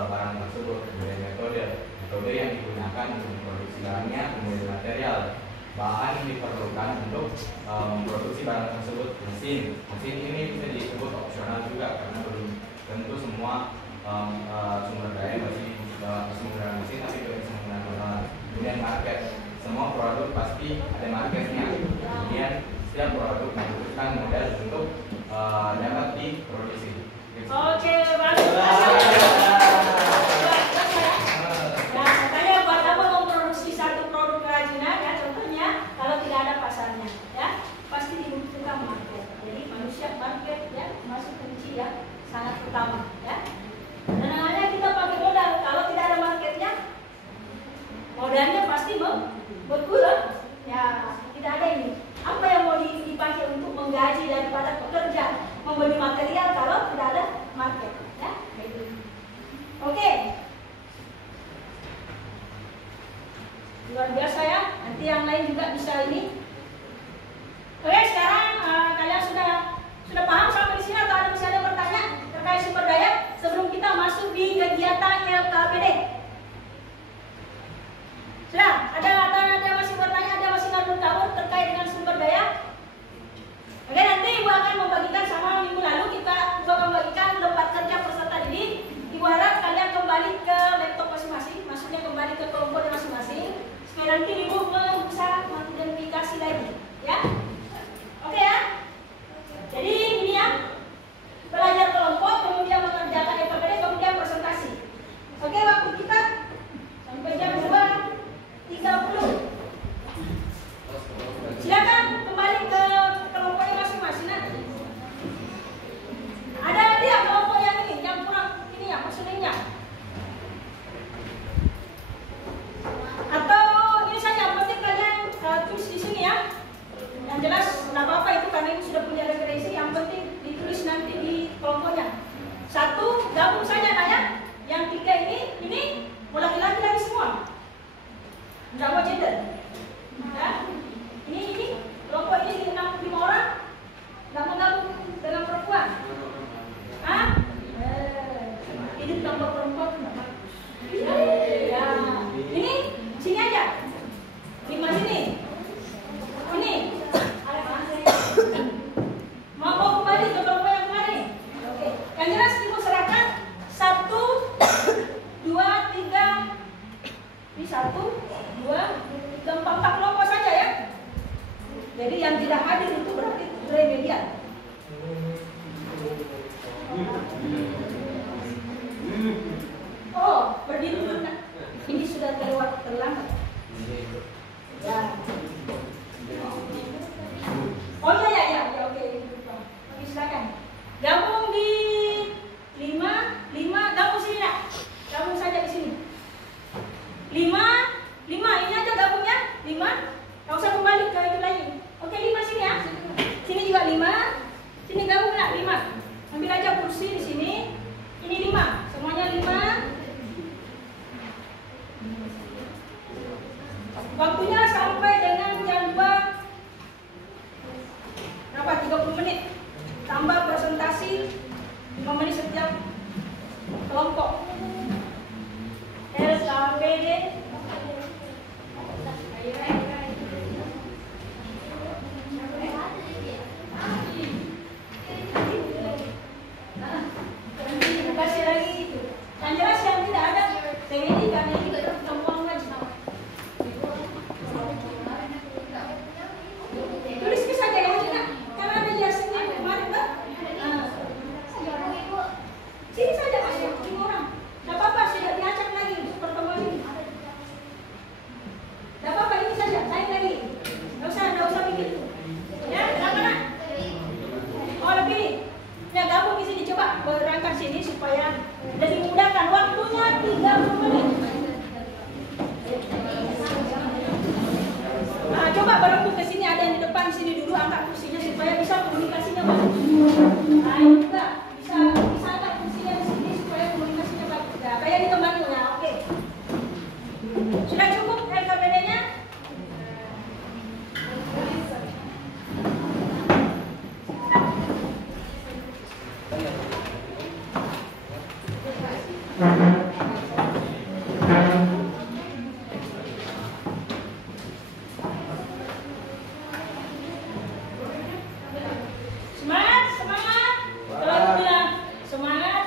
barang tersebut. Kemudian metode yang digunakan untuk memproduksi barangnya, kemudian material, bahan yang diperlukan untuk memproduksi barang tersebut, mesin ini bisa disebut opsional juga karena belum tentu semua sumber daya masih menggunakan mesin, tapi juga bisa menggunakan orang. Kemudian market, semua produk pasti ada marketnya. Kemudian setiap produk membutuhkan modal untuk dapat diproduksi. Oke, bagus. Nah, katanya buat apa memproduksi satu produk kerajinan ya, contohnya kalau tidak ada pasarnya ya, pasti dibutuhkan market. Jadi manusia market ya masuk kunci yang sangat utama ya. Dan hanya kita pakai modal, kalau tidak ada marketnya, modalnya pasti berkurang. Ya, tidak ada ini. Apa yang mau dipakai untuk menggaji daripada pekerja membeli material kalau tidak ada market, ya? Oke. Luar biasa ya. Nanti yang lain juga bisa ini. Oke, sekarang kalian sudah paham sampai di sini atau ada masih ada bertanya terkait sumber daya sebelum kita masuk di kegiatan LKPD? Sudah? Ada masih bertanya, ada masih kabur terkait dengan sumber daya? Oke, nanti Ibu akan membagikan sama minggu lalu Ibu akan membagikan tempat kerja peserta didik. Ibu harap kalian kembali ke laptop masing-masing, maksudnya kembali ke kelompok masing-masing, supaya nanti Ibu bisa mengidentifikasi lagi, ya? Oke ya? Jadi ini ya, belajar kelompok, kemudian mengerjakan LKPD, kemudian presentasi. Oke, waktu kita sampai jam 2.30. Silakan kembali ke kelompoknya masing-masing. Ada tidak kelompok yang ini, yang kurang ini ya, maksudnya? Atau ini saja, penting kalian tulis di sini ya. Yang jelas, tidak apa-apa itu karena ini sudah punya referensi. Yang penting ditulis nanti di kelompoknya. 1 gabung saja nanya. Yang 3 ini mau laki-laki lagi semua. Tidak mau gender. Ya. Ini kelompok ini 5 orang. Tidak mau gabung dengan perempuan. Hah? Ini tambah perempuan tidak bagus. Ya. Ini sini aja. 5 sini. Ini. Mau kembali ke kelompok yang kemarin. Oke. Yang jelas Ibu serahkan 1, 2, 3. Ini 1, 2, 3, 4 kelompok saja ya. Jadi yang tidak hadir itu berarti remedial. Oh, berdiri dulu. Ini sudah terlambat. Ya. Oh ya, oke. Oke, silakan. Gabung di 5, gabung sini nak. Gabung saja di sini. 5, ini aja gabungnya. 5. Enggak usah kembali ke itu lagi. Oke, 5 sini ya. Sini juga 5. Sini gabung nak 5. Ambil aja kursi di sini. Ini 5. Semuanya 5. Waktunya sampai dengan jam 2. Berapa? 30 menit. Tambah presentasi 5 menit setiap kelompok. LKPD. Kasih lagi itu. Yang jelas yang tidak ada ini karena ini juga pertemuan wajib. Tulis saja ya kita. Karena ada jasnya kemarin kan. Sini saja masuk 5 orang. Lebih dimudahkan, waktunya 30 menit. Nah, coba barengku ke sini, ada yang di depan sini dulu, angkat kursinya supaya bisa komunikasinya bagus. Nah, ini juga bisa angkat kursinya di sini supaya komunikasinya bagus. Nah, kayak ditemani ya, oke. Sudah cukup LKPD-nya? Semangat, semangat. Kalau aku bilang semangat,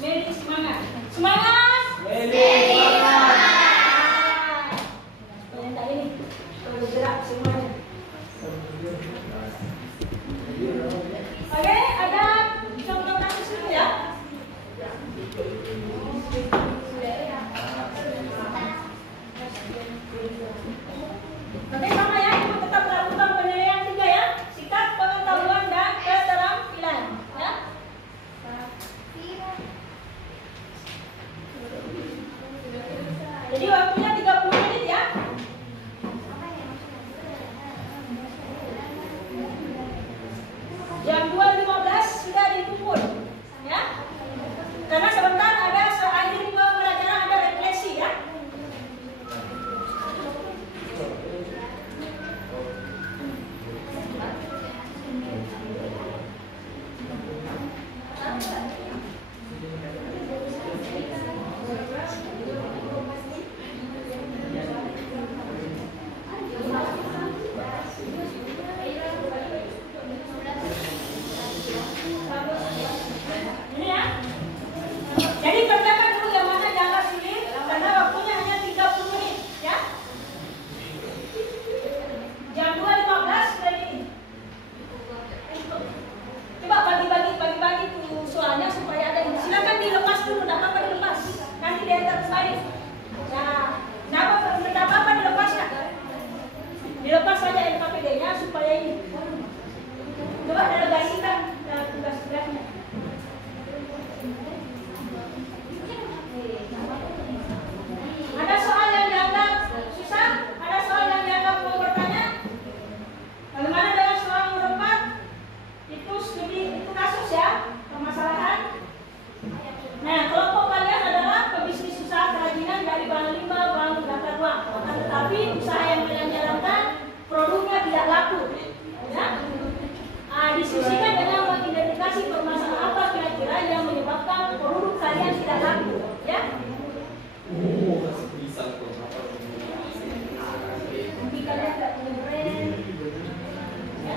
Meli semangat. Semangat. Meli semangat. Yang tak ini, bergerak semuanya. Oke, ada contoh kasus dulu ya. Oke, sama ya, ibu tetap lakukan penilaian 3 ya. Sikap, pengetahuan, dan keterampilan. Ya. Jadi waktunya 30 menit ya. Jam 2.15 sudah dikumpul. Ya. Karena sebentar ada akhir pembelajaran, ada refleksi ya. Ini ya. Jadi kerjakan dulu yang mana jangan sulit karena waktunya hanya 30 menit ya. Jam 2.15 sudah ini. Coba bagi-bagi tuh soalnya supaya ada ini. Silakan dilepas dulu, tidak apa-apa dilepas. Nanti diantar kembali. Nah, tidak apa-apa dilepas ya. Dilepas saja LKPD-nya supaya ini. Coba delegasikan tugas-tugasnya. Ada soal yang dianggap susah? Ada soal yang dianggap mau bertanya? Bagaimana dengan soal nomor 4? Itu kasus ya, permasalahan. Nah, kelompok kalian adalah pebisnis usaha kerajinan dari bahan limbah, bahan bakar uang. Tetapi usaha yang kalian jalankan produknya tidak laku. Ya? Diskusikan dengan mengidentifikasi permasalahan apa kira-kira yang menyebabkan produk kalian tidak laku. Ya? Mungkin kalian tidak punya brand. Ya?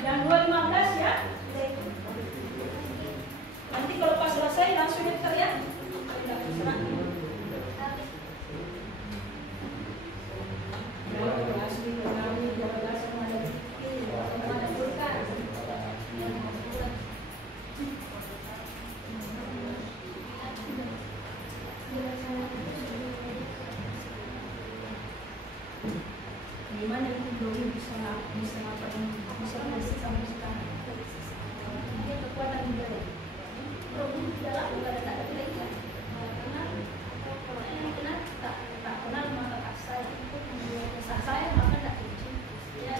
Jam 2.15 ya. Nanti kalau pas selesai langsung daftar ya. Gimana itu dulu bisa ngasih sampai sekarang? Mungkin kekuatan juga ya. Produk tidak laku karena tak ada nilainya. Karena tak kenal mata kasar itu kesah saya maka tak kunci. Ya,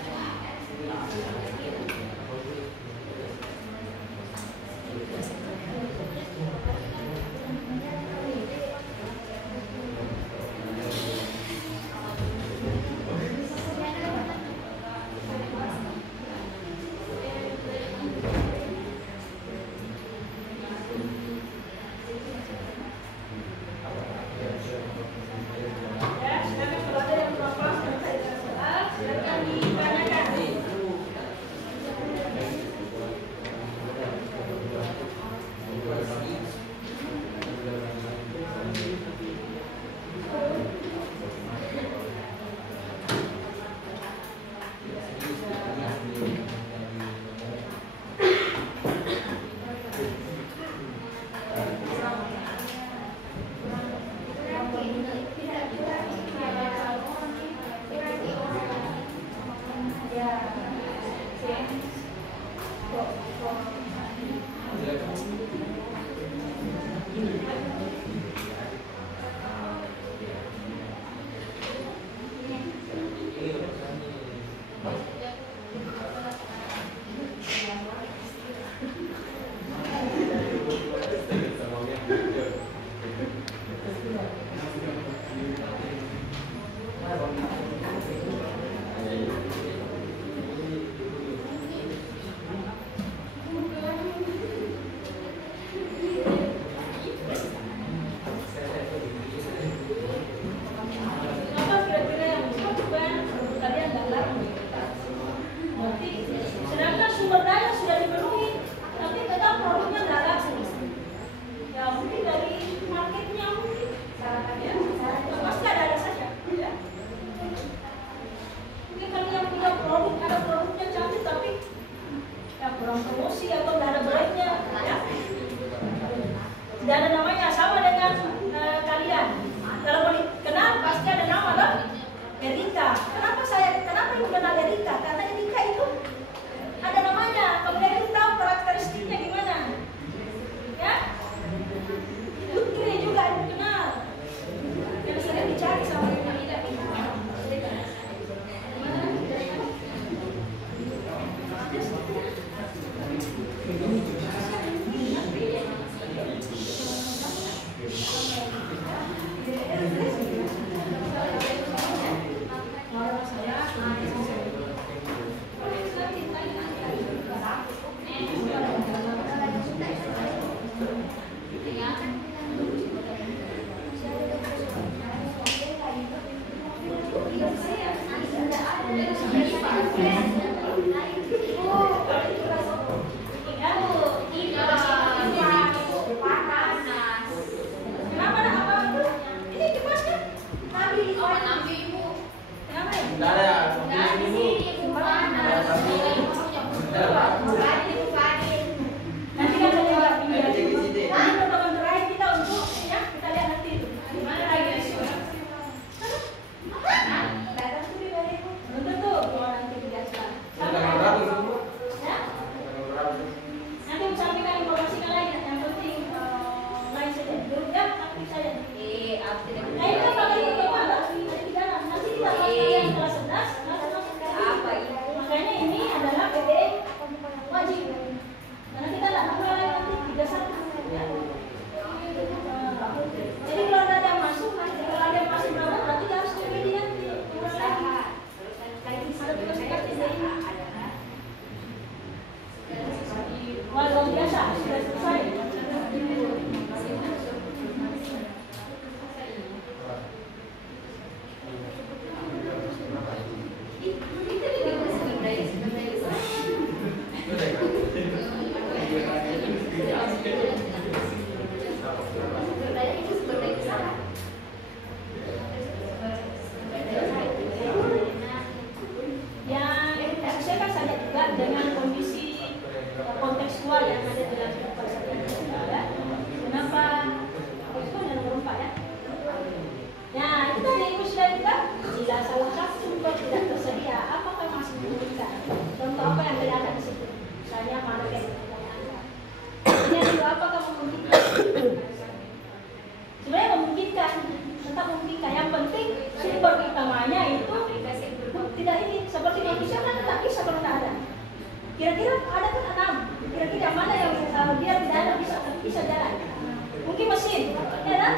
sudah selesai. Yang saya kan saja juga dengan kondisi kontekstual yang ada dalam persamaan ya. Kenapa? Itu ada nomor 4 ya. Nah, itu tadi ibu sudah juga. Jika salah satu sumber tidak tersedia, apakah masih memungkinkan? Contoh apa yang terlihat di situ? Misalnya market. Ini dulu apakah memungkinkan? Sebenarnya memungkinkan, tetap memungkinkan. Yang penting sumber utamanya itu tidak ini. Seperti manusia kan tak bisa kalau tidak ada. Kira-kira ada kan 6. Kira-kira mana yang kalau dia tidak ada bisa jalan? Mungkin mesin, ya kan?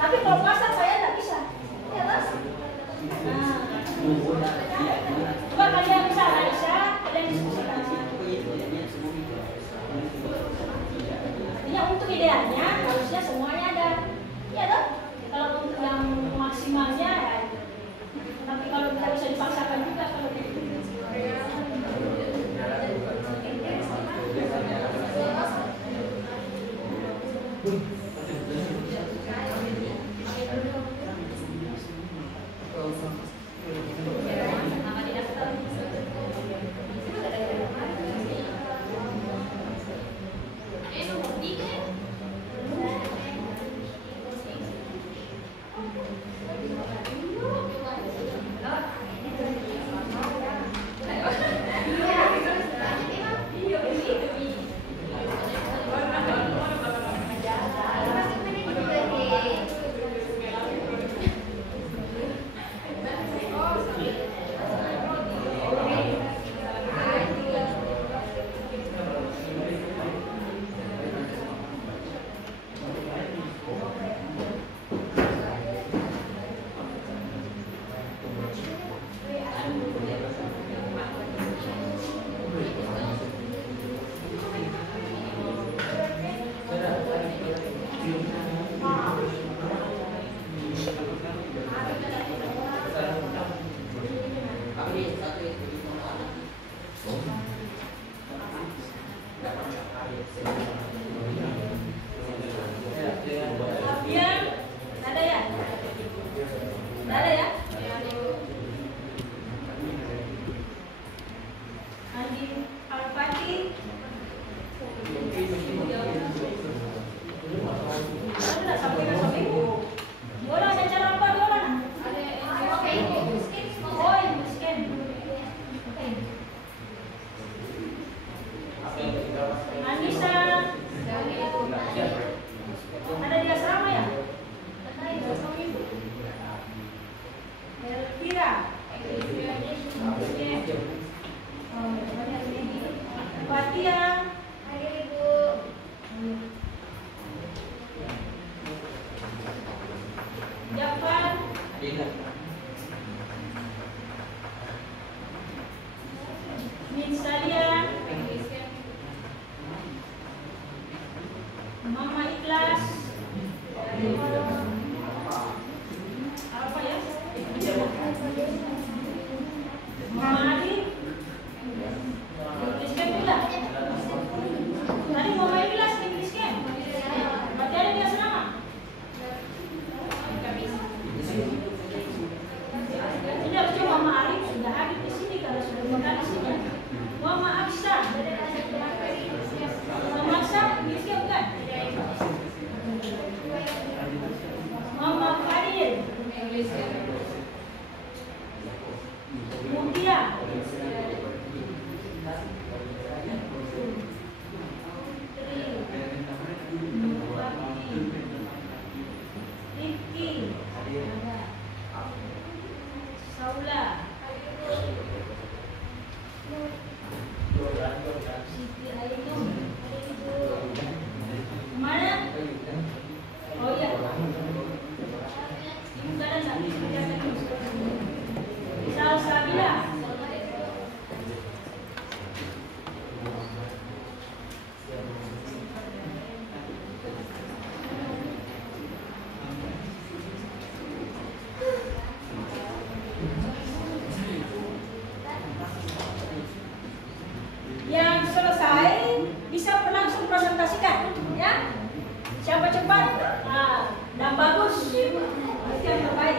Tapi kalau pasar saya tidak bisa, ya kan? Coba kalian bisa analisa, kalian diskusikan. Artinya untuk idealnya harusnya semuanya ada, ya kan? Kalau untuk yang maksimalnya ya. Tapi kalau tidak bisa dipaksakan juga kalau gitu. Anissa cepat dan bagus, itu yang terbaik.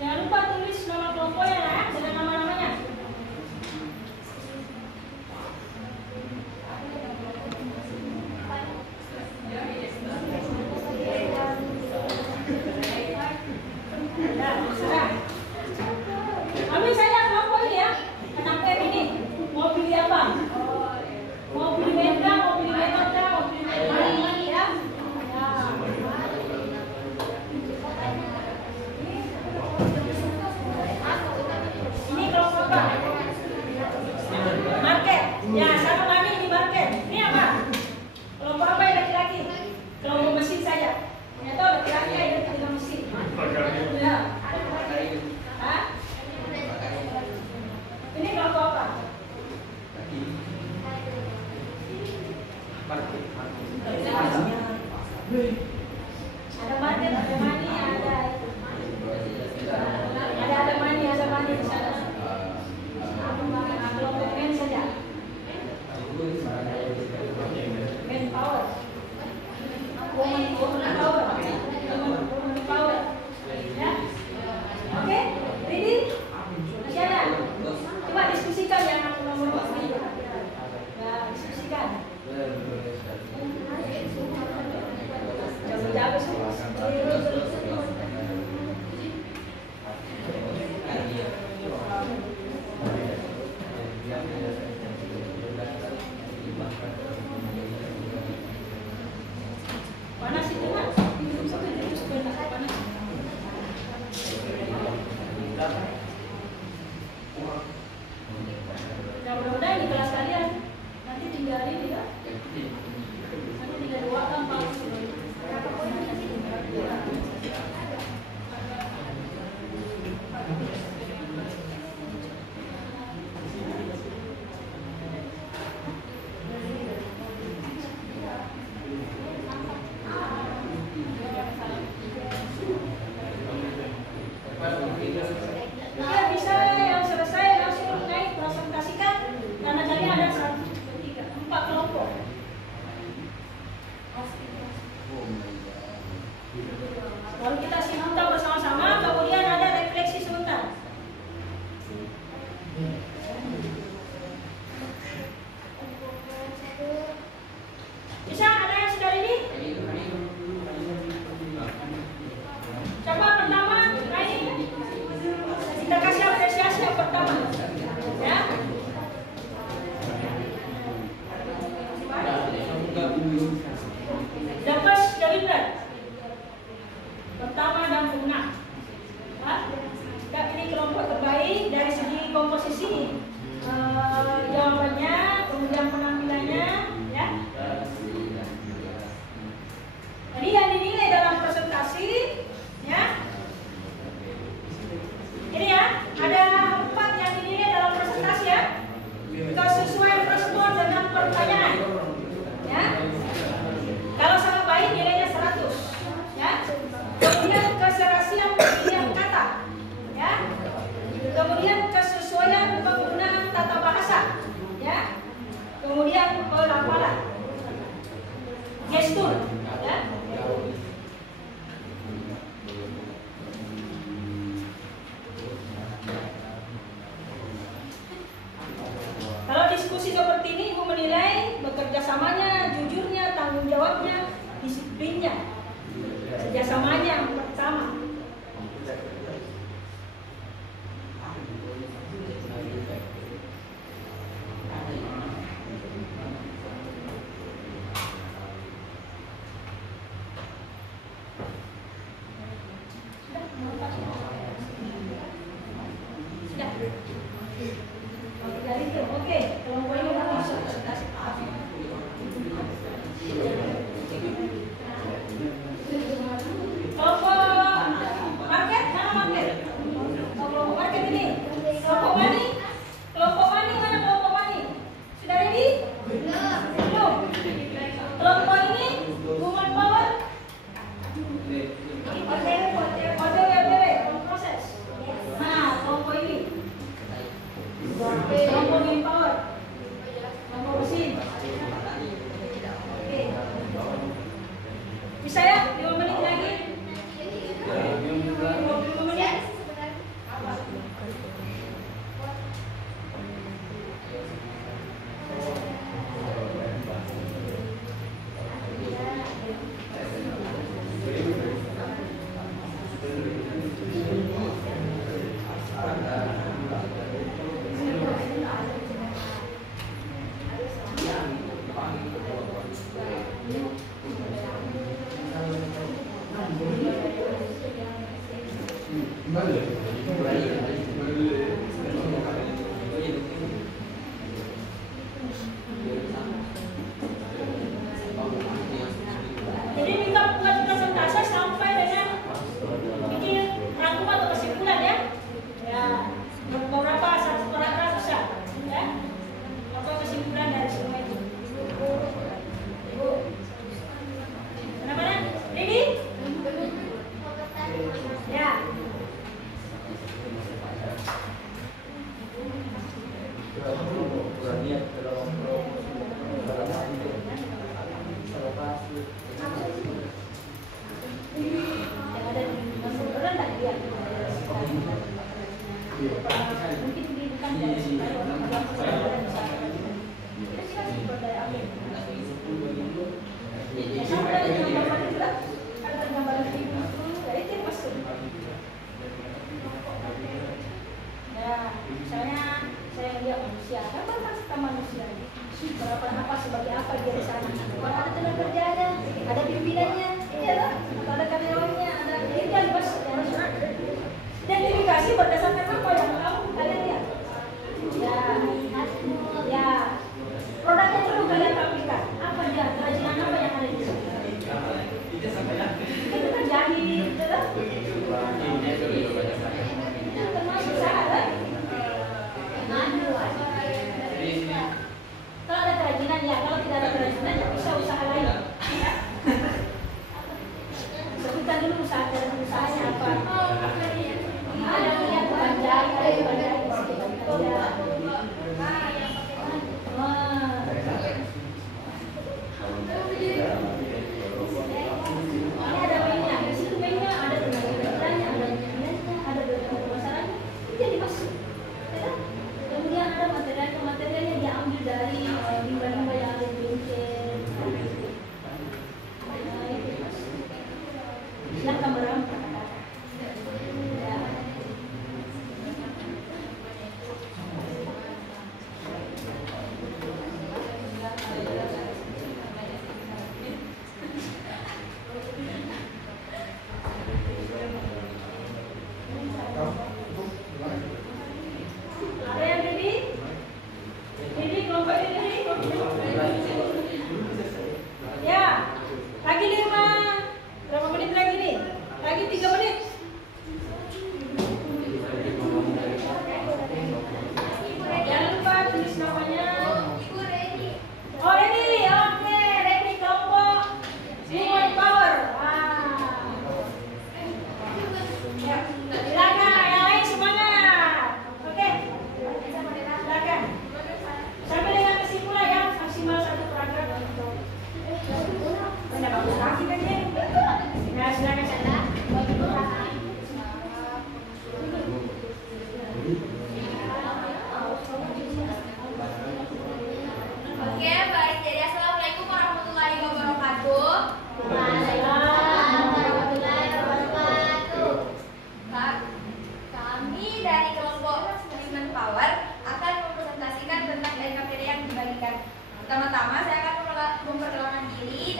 Jangan lupa tulis nama kelompoknya ya, dan nama-namanya. Ambil saja kelompok ini ya. Anak M ini mau pilih apa? Mau pilih meter, mau pilih meter, mau pilih mani ya. Ini kelompok apa? Market. Ya, sama mani ini market. Ini apa? Kelompok apa yang laki-laki? Kelompok mesin saja. Ternyata laki-laki ya identik dengan mesin. Ya. Hah? Ini kelompok apa? Ada market, ada mani, ada mani di sana. Kelompok men saja. Men power. Woman power. Ya. Oke, ready? Masih ada? Coba diskusikan yang aku nomor ini. Ya, diskusikan. Jago-jago semua. Panas itu kan? Panas. Ya mudah-mudahan di kelas kalian nanti tinggal ini ya. Nanti tinggal 2 kan 4. Ya bisa yang selesai langsung naik presentasikan karena kalian ada 1, 2, 3, 4 kelompok. Lalu kita simak bersama-sama, kemudian ada refleksi sebentar. Bisa ada yang sudah ini? Coba pertama, ini kita kasih apresiasi yang pertama, ya. The first delivered. Pertama dan punah. Ini kelompok terbaik dari segi komposisi jawabannya, kemudian penampilannya, ya. Jadi yang dinilai dalam presentasi, ya. Ini ya, ada 4 yang dinilai dalam presentasi ya. Kesesuaian respon dengan pertanyaan, ya. Kalau sangat baik nilainya 100, ya. Kemudian keserasian pemilihan kata, ya. Kemudian kesesuaian penggunaan tata bahasa, ya. Kemudian pelafalan, gestur, ya. Kalau diskusi seperti ini, Ibu menilai bekerja samanya, jujurnya, tanggung jawabnya, disiplinnya, kerjasamanya yang pertama.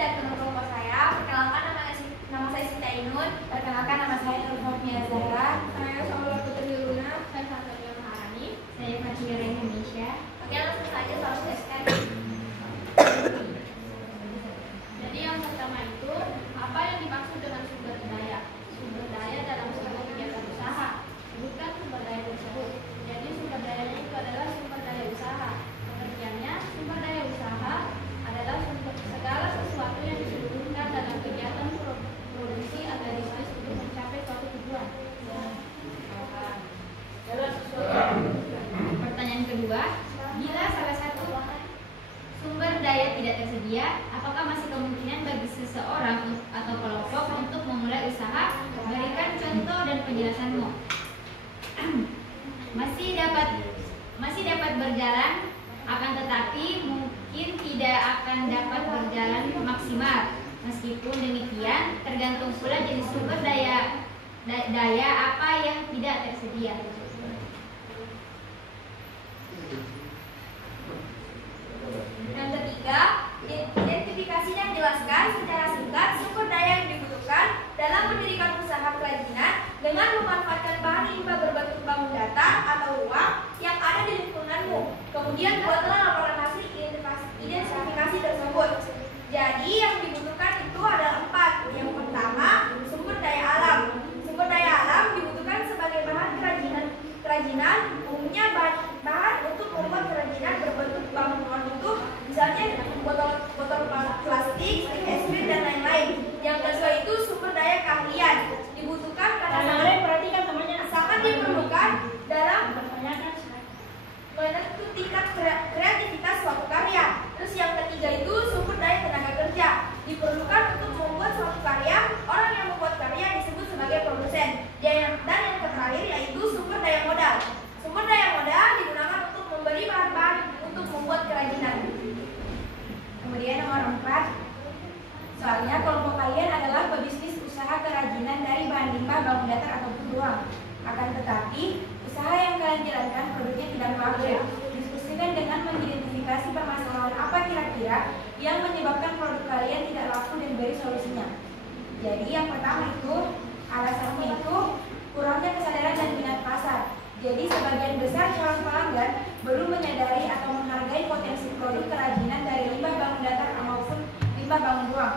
dan kelompok saya. Perkenalkan nama saya Siti Ainun. Perkenalkan nama saya Nurhofnia Zahra. Saya Saula Putri Luna. Saya Satunya Maharani. Saya Fatimira Indonesia. Oke, langsung saja soal SN. Jadi yang pertama itu, apa yang dimaksud dengan sumber daya? Sumber daya dalam suatu kegiatan usaha, bukan sumber daya tersebut. Jadi sumber dayanya itu adalah sumber daya usaha. Pengertiannya, sumber daya usaha adalah segala sesuatu yang diseluruhkan dalam kegiatan produksi atau bisnis untuk mencapai suatu tujuan. Pertanyaan kedua, bila salah satu sumber daya tidak tersedia, apakah masih kemungkinan bagi seseorang atau kelompok untuk memulai usaha? Berikan contoh dan penjelasanmu. Masih dapat berjalan, akan tetapi mungkin tidak akan dapat berjalan maksimal. Meskipun demikian, tergantung pula jenis sumber daya apa yang tidak tersedia. Yang ketiga, identifikasi yang jelaskan secara singkat sumber daya yang dibutuhkan dalam mendirikan usaha kerajinan dengan memanfaatkan bahan limbah berbentuk bangun datar atau ruang yang ada di lingkunganmu. Kemudian buatlah laporan hasil identifikasi tersebut. Jadi yang dibutuhkan itu ada 4. Yang pertama, sumber daya alam. Sumber daya alam dibutuhkan sebagai bahan kerajinan, umumnya bahan untuk membuat kerajinan berbentuk bangunan itu, misalnya botol plastik, stik es krim dan lain-lain. Yang kedua itu sumber daya keahlian, dibutuhkan karena perhatikan temannya sangat diperlukan dalam menentu tingkat kreativitas suatu karya. Terus yang ketiga itu sumber daya tenaga kerja, diperlukan untuk membuat suatu karya. Orang yang membuat karya disebut sebagai produsen. Dan yang terakhir yaitu sumber daya modal. Sumber daya modal digunakan untuk membeli bahan-bahan untuk membuat kerajinan. Kemudian nomor 4, soalnya kelompok kalian adalah pebisnis usaha kerajinan dari bahan limbah bangun datar ataupun ruang. Akan tetapi, usaha yang kalian jalankan produknya tidak laku. Diskusikan dengan mengidentifikasi permasalahan apa kira-kira yang menyebabkan produk kalian tidak laku dan beri solusinya. Jadi yang pertama itu, alasannya itu kurangnya kesadaran dan minat pasar. Jadi sebagian besar calon pelanggan belum menyadari atau menghargai potensi produk kerajinan dari limbah bangun datar maupun limbah bangun ruang.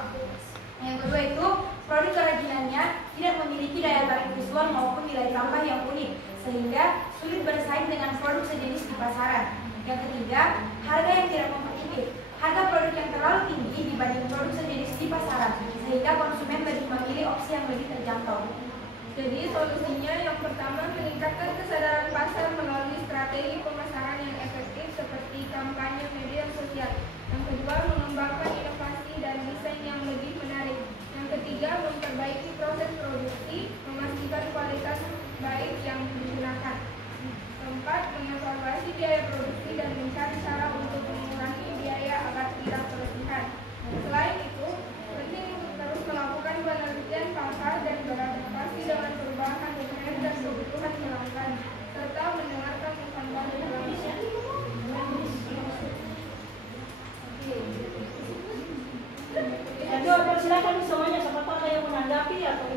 Yang kedua itu, produk kerajinannya tidak memiliki daya tarik visual maupun nilai tambah yang unik, sehingga sulit bersaing dengan produk sejenis di pasaran. Yang ketiga, harga yang tidak kompetitif. Harga produk yang terlalu tinggi dibanding produk sejenis di pasaran, sehingga konsumen lebih memilih opsi yang lebih terjangkau. Jadi solusinya yang pertama, meningkatkan kesadaran pasar melalui strategi pemasaran yang efektif seperti kampanye media sosial. Yang kedua, mengembangkan inovasi dan desain yang lebih menarik. Yang ketiga, memperbaiki proses produksi, memastikan kualitas baik yang digunakan. Keempat, mengevaluasi biaya produksi dan mencari cara untuk mengurangi biaya agar tidak berlebihan. Selain itu, penting untuk terus melakukan penelitian pasar dan beradaptasi dengan perubahan tren dan kebutuhan pelanggan, serta mendengarkan keluhan pelanggan. Aduh, silakan semuanya, siapa tahu ada yang menanggapi atau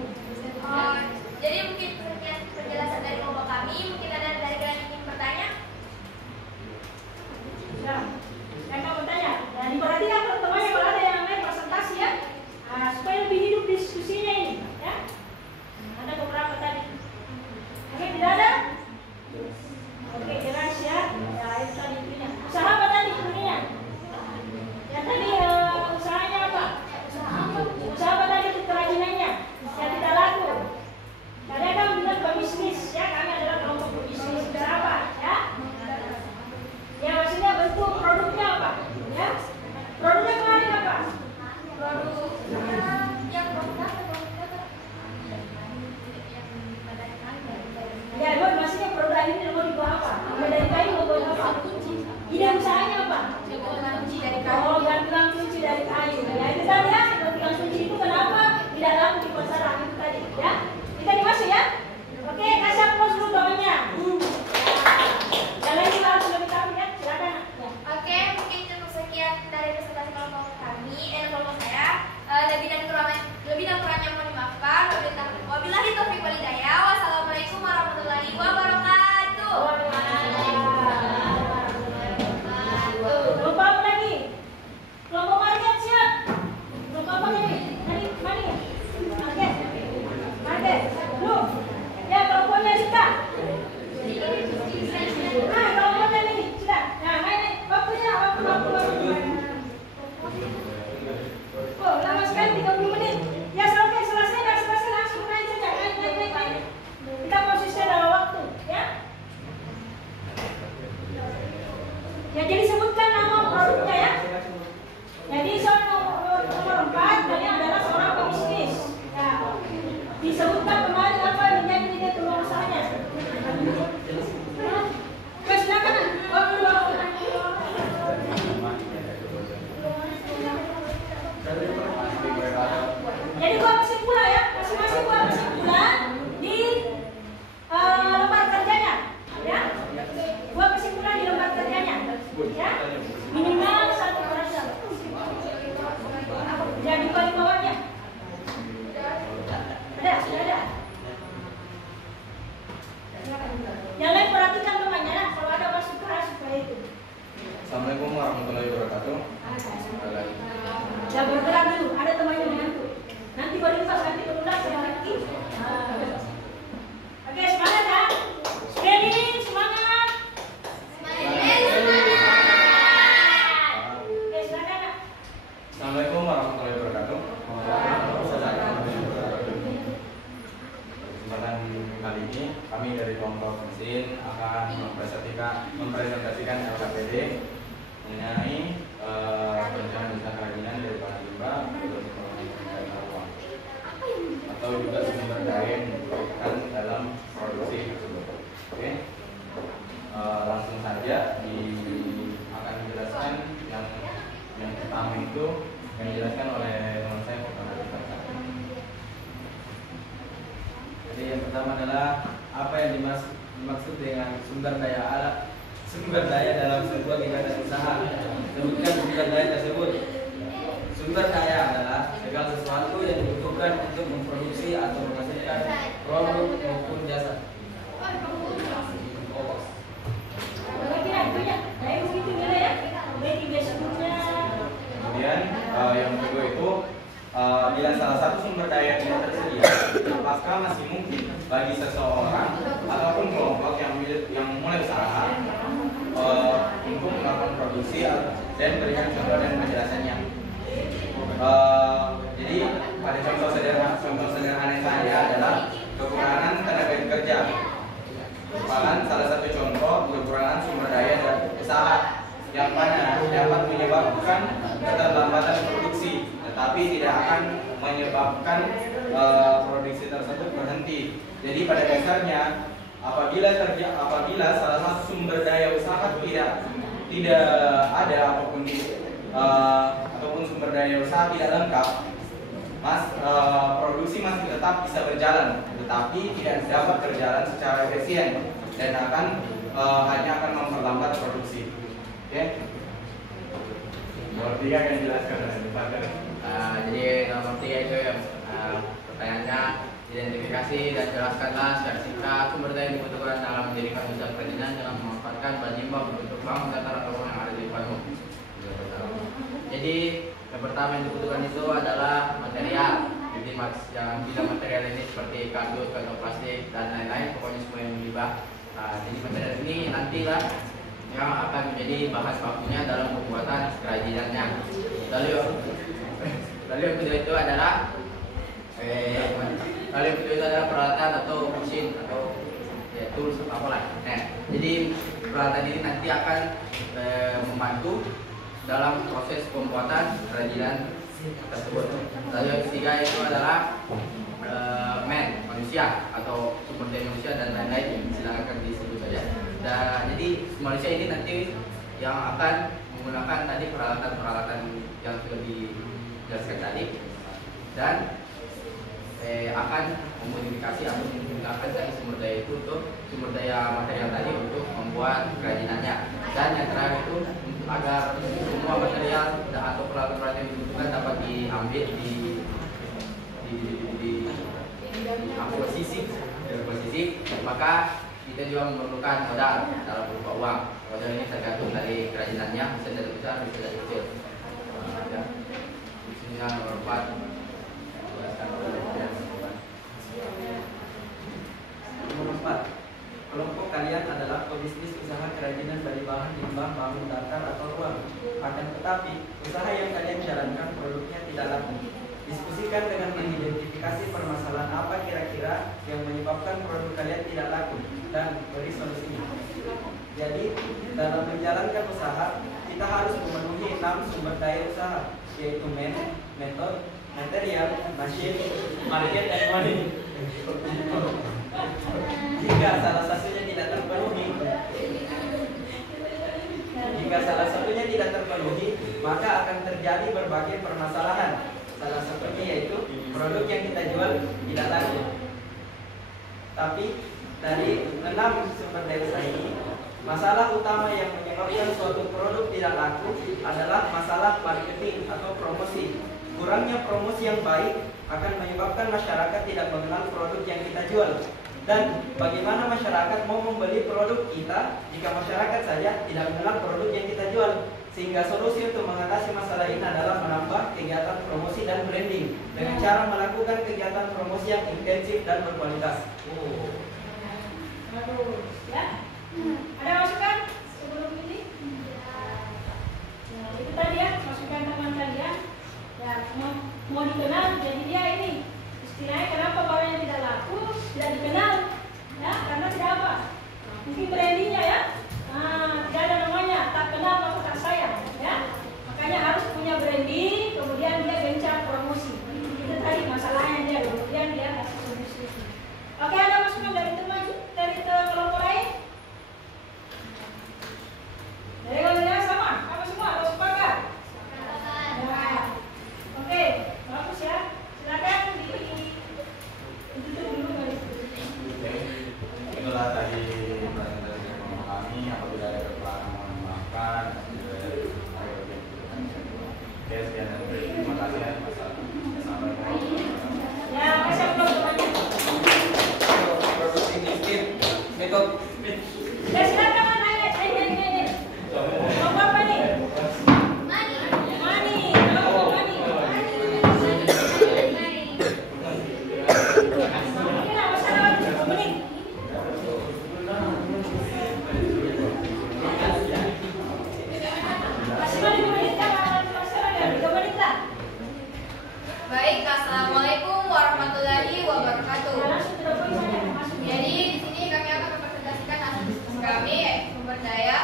Jadi mungkin sekian penjelasan dari kelompok kami. Mungkin ada dari kalian yang ingin bertanya? ya. Saya mau bertanya, dan diperhatikan teman-teman kalau ada yang lain presentasi ya, supaya lebih hidup diskusinya ini, ya. Ada beberapa tadi. Oke, tidak ada? Oke, jelas ya. Ya, itu tadi intinya. Usaha apa tadi intinya? Yang tadi usahanya apa? Usaha apa tadi untuk kerajinannya? Yang tidak laku. Tadi kan bilang pebisnis, ya. Kami adalah kelompok pebisnis. Usaha apa? Ya. Ya, maksudnya bentuk produknya apa? Ya. Produknya kemarin apa? Yang Ya, buat maksudnya produk ini mau dibuat apa? Mulai dari kayu mau buat apa? Ide usahanya apa? Kunci dari kayu. Oh, gantungan kunci dari kayu. Ya, itu tadi ya. Gantungan kunci itu kenapa tidak laku di pasaran itu tadi? Ya, kita dimasuk ya. Oke, kasih aplaus dulu temannya. Yang lain juga harus lebih tahu ya. Silakan. Ya. Oke, mungkin cukup sekian dari presentasi kelompok kami, kelompok saya. Jadi buat kesimpulan ya, masing-masing buat kesimpulan di lembar kerjanya, ya. Buat kesimpulan di lembar kerjanya, ya. Minimal 1 paragraf. Jadi paling bawahnya. Ada. Yang lain perhatikan temannya, nah, kalau ada masukan supaya itu. Assalamualaikum warahmatullahi wabarakatuh. Ya bergerak dulu, ada temannya mengantuk. Nanti baru pas nanti berulang sedang lagi. Oke, semangat ya. Scaling, semangat. Oke, silakan Kak. Assalamualaikum warahmatullahi wabarakatuh. Kesempatan kali ini kami dari kelompok mesin akan mempresentasikan LKPD mengenai perencanaan usaha kerajinan dari bahan limbah atau juga sumber daya yang dibutuhkan dalam produksi tersebut. Oke, langsung saja akan dijelaskan yang pertama itu yang dijelaskan oleh teman saya Bapak. Jadi yang pertama adalah apa yang dimaksud dengan sumber daya dalam sebuah kegiatan usaha. Sebutkan sumber daya tersebut. Sumber daya adalah segala sesuatu yang dibutuhkan untuk memproduksi atau menghasilkan produk maupun jasa. Kemudian yang kedua itu bila salah satu sumber daya tidak tersedia, apakah masih mungkin bagi seseorang ataupun kelompok yang mulai usaha untuk melakukan produksi dan berikan contoh dan penjelasannya. Jadi pada contoh sederhana saya adalah kekurangan tenaga kerja. Merupakan salah satu contoh kekurangan sumber daya dan usaha yang mana dapat menyebabkan keterlambatan produksi, tetapi tidak akan menyebabkan produksi tersebut berhenti. Jadi pada dasarnya apabila salah satu sumber daya usaha tidak ada ataupun sumber daya usaha tidak lengkap, produksi masih tetap bisa berjalan, tetapi tidak dapat berjalan secara efisien dan hanya akan memperlambat produksi. Oke. Nomor 3 yang dijelaskan oleh Pak. Jadi nomor 3 itu pertanyaannya, identifikasi dan jelaskanlah secara singkat sumber daya yang dibutuhkan dalam mendirikan usaha kerajinan dengan memanfaatkan bahan limbah berbentuk bangun datar ataupun yang ada di depanmu. Jadi yang pertama yang dibutuhkan itu adalah material. Jadi yang tidak material ini seperti kardus, kantong plastik dan lain-lain, pokoknya semua yang limbah. Jadi material ini nantilah yang akan menjadi bahan bakunya dalam pembuatan kerajinannya. Lalu yang kedua itu adalah peralatan atau mesin atau tools atau apalah. Jadi peralatan ini nanti akan membantu dalam proses pembuatan kerajinan tersebut. Lalu yang ketiga itu adalah manusia atau sumber daya manusia dan lain-lain, silakan disebut saja. Jadi manusia ini nanti yang akan menggunakan tadi peralatan-peralatan yang sudah dijelaskan tadi dan akan memodifikasi atau menggunakan tadi sumber daya itu untuk sumber daya material tadi untuk membuat kerajinannya. Dan yang terakhir itu agar semua material atau peralatan-peralatan yang dibutuhkan dapat diambil di posisi, maka kita juga memerlukan modal dalam berupa uang. Modal ini tergantung dari kerajinannya, bisa dari besar, bisa dari kecil. Di sini nomor 4. Nomor 4. Kelompok kalian adalah pebisnis usaha kerajinan dari bahan limbah bangun datar atau ruang. Akan tetapi, usaha yang kalian jalankan produknya tidak laku. Diskusikan dengan mengidentifikasi permasalahan apa kira-kira yang menyebabkan produk kalian tidak laku dan beri solusinya. Jadi, dalam menjalankan usaha, kita harus memenuhi 6 sumber daya usaha, yaitu metode, material, mesin, market, dan money. Jika salah satunya tidak terpenuhi, maka akan terjadi berbagai permasalahan produk yang kita jual tidak laku. Tapi dari 6 sumber daya usaha ini, masalah utama yang menyebabkan suatu produk tidak laku adalah masalah marketing atau promosi. Kurangnya promosi yang baik akan menyebabkan masyarakat tidak mengenal produk yang kita jual. Dan bagaimana masyarakat mau membeli produk kita jika masyarakat saja tidak mengenal produk yang kita jual? Sehingga solusi untuk mengatasi masalah ini adalah menambah kegiatan promosi dan branding dengan cara melakukan kegiatan promosi yang intensif dan berkualitas. Bagus, ya. Ada masukan sebelum ini? Nah, itu tadi ya, masukan teman kalian. Ya, mau dikenal, jadi dia ini istilahnya kenapa barangnya tidak laku, tidak dikenal, ya, karena tidak apa? Mungkin brandingnya ya. Nah, tidak ada namanya, tak kenal maka tak sayang, ya. Makanya harus punya branding, kemudian dia gencar promosi. Itu tadi masalahnya dia, kemudian dia kasih solusi. Oke, ada masukan dari teman dari kelompok lain? Dari kelompok sama? Apa semua? Atau sepakat? Ya. Oke, bagus ya. Silakan ditutup dulu guys. Itulah tadi presentasi dari kami. Apabila ada kekurangan mohon dimaafkan. Oke, sekian dan terima kasih ya. Assalamualaikum. Ya, kasih aplaus semuanya. Produksi biskuit metode. Ya, silakan nanya. Kelompok apa nih? Mani. Kelompok Mani. Mungkin ada masalah 10 menit. Maksimal 5 menit kan masalah ya? 3 menit lah. Baik, assalamualaikum warahmatullahi wabarakatuh. Ya, langsung telepon saya masuk. Jadi di sini kami akan mempresentasikan hasil diskusi kami yaitu sumber daya.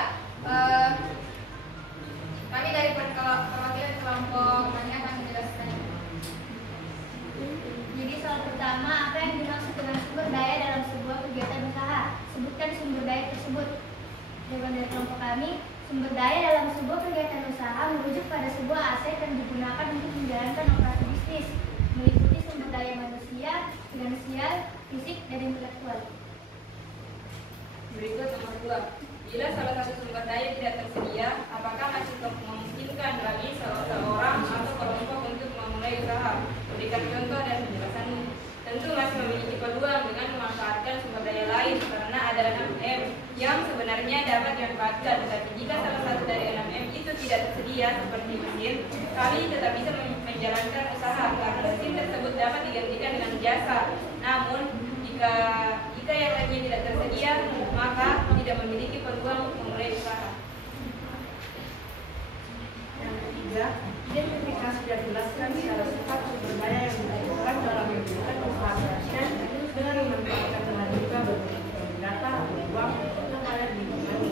Kami dari perwakilan kelompok Mani akan menjelaskan. Jadi soal pertama, apa yang dimaksud dengan sumber daya dalam sebuah kegiatan usaha? Sebutkan sumber daya tersebut. Jawaban dari kelompok kami, sumber daya dalam sebuah kegiatan usaha merujuk pada sebuah aset yang digunakan untuk menjalankan operasi bisnis, meliputi sumber daya manusia, finansial, fisik, dan intelektual. Berikut nomor 2. Bila salah satu sumber daya tidak tersedia, apakah masih memungkinkan bagi seseorang atau kelompok untuk memulai usaha? Berikan contoh dan penjelasannya. Tentu masih memiliki peluang dengan memanfaatkan sumber daya lain karena ada 6M yang sebenarnya dapat dimanfaatkan. Tetapi jika salah satu dari 6M itu tidak tersedia seperti mesin, kami tetap bisa menjalankan usaha karena mesin tersebut dapat digantikan dengan jasa. Namun jika yang lainnya tidak tersedia, maka tidak memiliki peluang memulai usaha. Yang ketiga, identifikasi dan jelaskan secara singkat sumber daya yang dibutuhkan dalam melakukan usaha kerajinan dengan memanfaatkan bahan juga berbentuk data atau uang yang ada di Mani.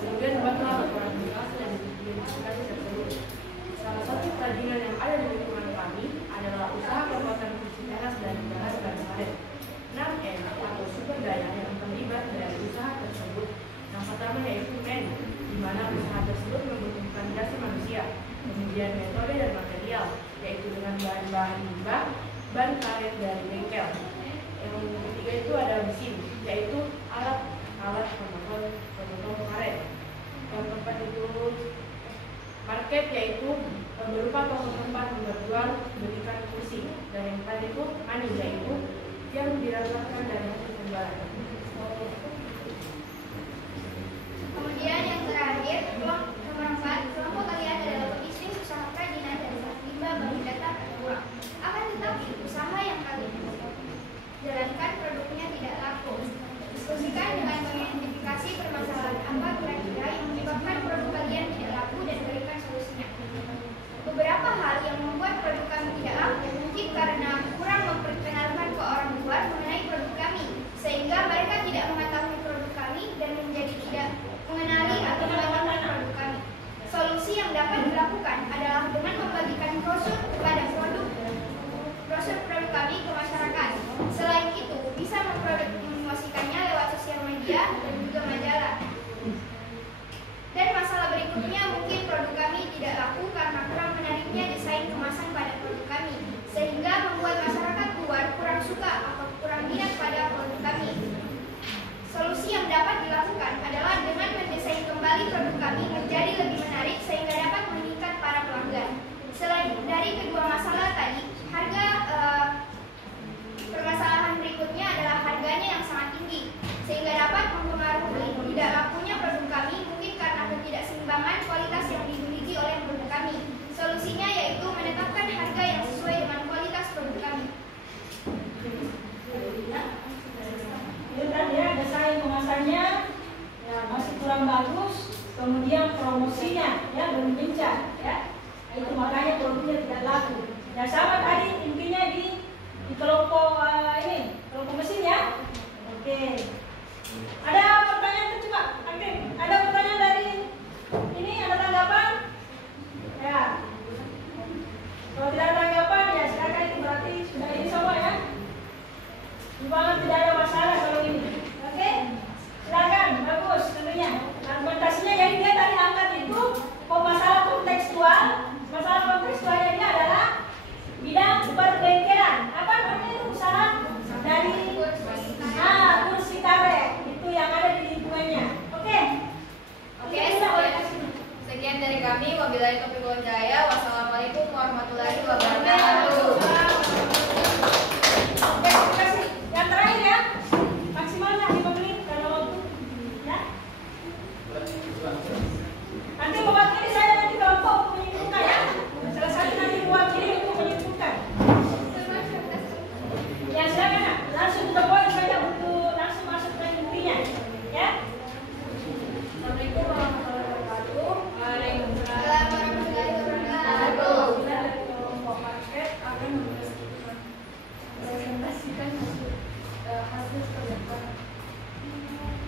Kemudian buatlah laporan jelas dan identifikasi tersebut. Salah satu kerajinan yang ada di lingkungan kami adalah usaha pembuatan kursi teras dari bahan karet. 6M atau sumber daya yang terlibat dari usaha tersebut. Yang pertama yaitu men, di mana usaha tersebut membutuhkan jasa manusia. Kemudian metode dan material, yaitu dengan bahan-bahan limbah, ban karet dari bengkel. Yang ketiga itu ada mesin, yaitu alat pemotong karet. Yang keempat itu market, yaitu berupa toko tempat menjual belikan kursi. Dan yang keempat itu mani, yaitu yang didapatkan dari hasil penjualan. Kemudian yang terakhir, nomor 4, kelompok kalian adalah pebisnis usaha kerajinan dari limbah bahan datar atau uang. Akan tetapi usaha yang kalian jalankan produknya tidak laku. Diskusikan dengan mengidentifikasi permasalahan apa kira-kira yang menyebabkan produk kalian tidak laku dan berikan solusinya. Beberapa hal yang membuat produk kami tidak laku mungkin karena kurang memperkenalkan ke orang luar mengenai produk kami, sehingga Ya sama tadi intinya di kelompok ini, kelompok mesin ya. Oke. Ada pertanyaan coba? Oke. Ada pertanyaan dari ini? Ada tanggapan? Ya. Kalau tidak ada tanggapan ya silakan, itu berarti sudah ini semua ya. Dimana tidak ada masalah kalau ini. Oke. Silakan, bagus tentunya. Argumentasinya jadi dia tadi angkat itu masalah kontekstual. Masalah kontekstualnya dia adalah bidang perbengkelan. Apa namanya itu usaha dari kursi karet itu yang ada di lingkungannya. Oke. Oke, sekian dari kami. Wabillahi taufiq wal hidayah. Wassalamualaikum warahmatullahi wabarakatuh. Oke, terima kasih. Yang terakhir ya, maksimalnya 5 menit karena waktu. Ya. Nanti mewakili saya nanti kelompok untuk menyimpulkan ya. Salah satu nanti mewakili untuk menyimpulkan. Ya silakan ya. Langsung kita poin saja untuk langsung masuk ke intinya. Ya. Assalamualaikum warahmatullahi wabarakatuh. Waalaikumsalam. Warahmatullahi wabarakatuh. Kita dari kelompok market akan mempresentasikan hasil kerja.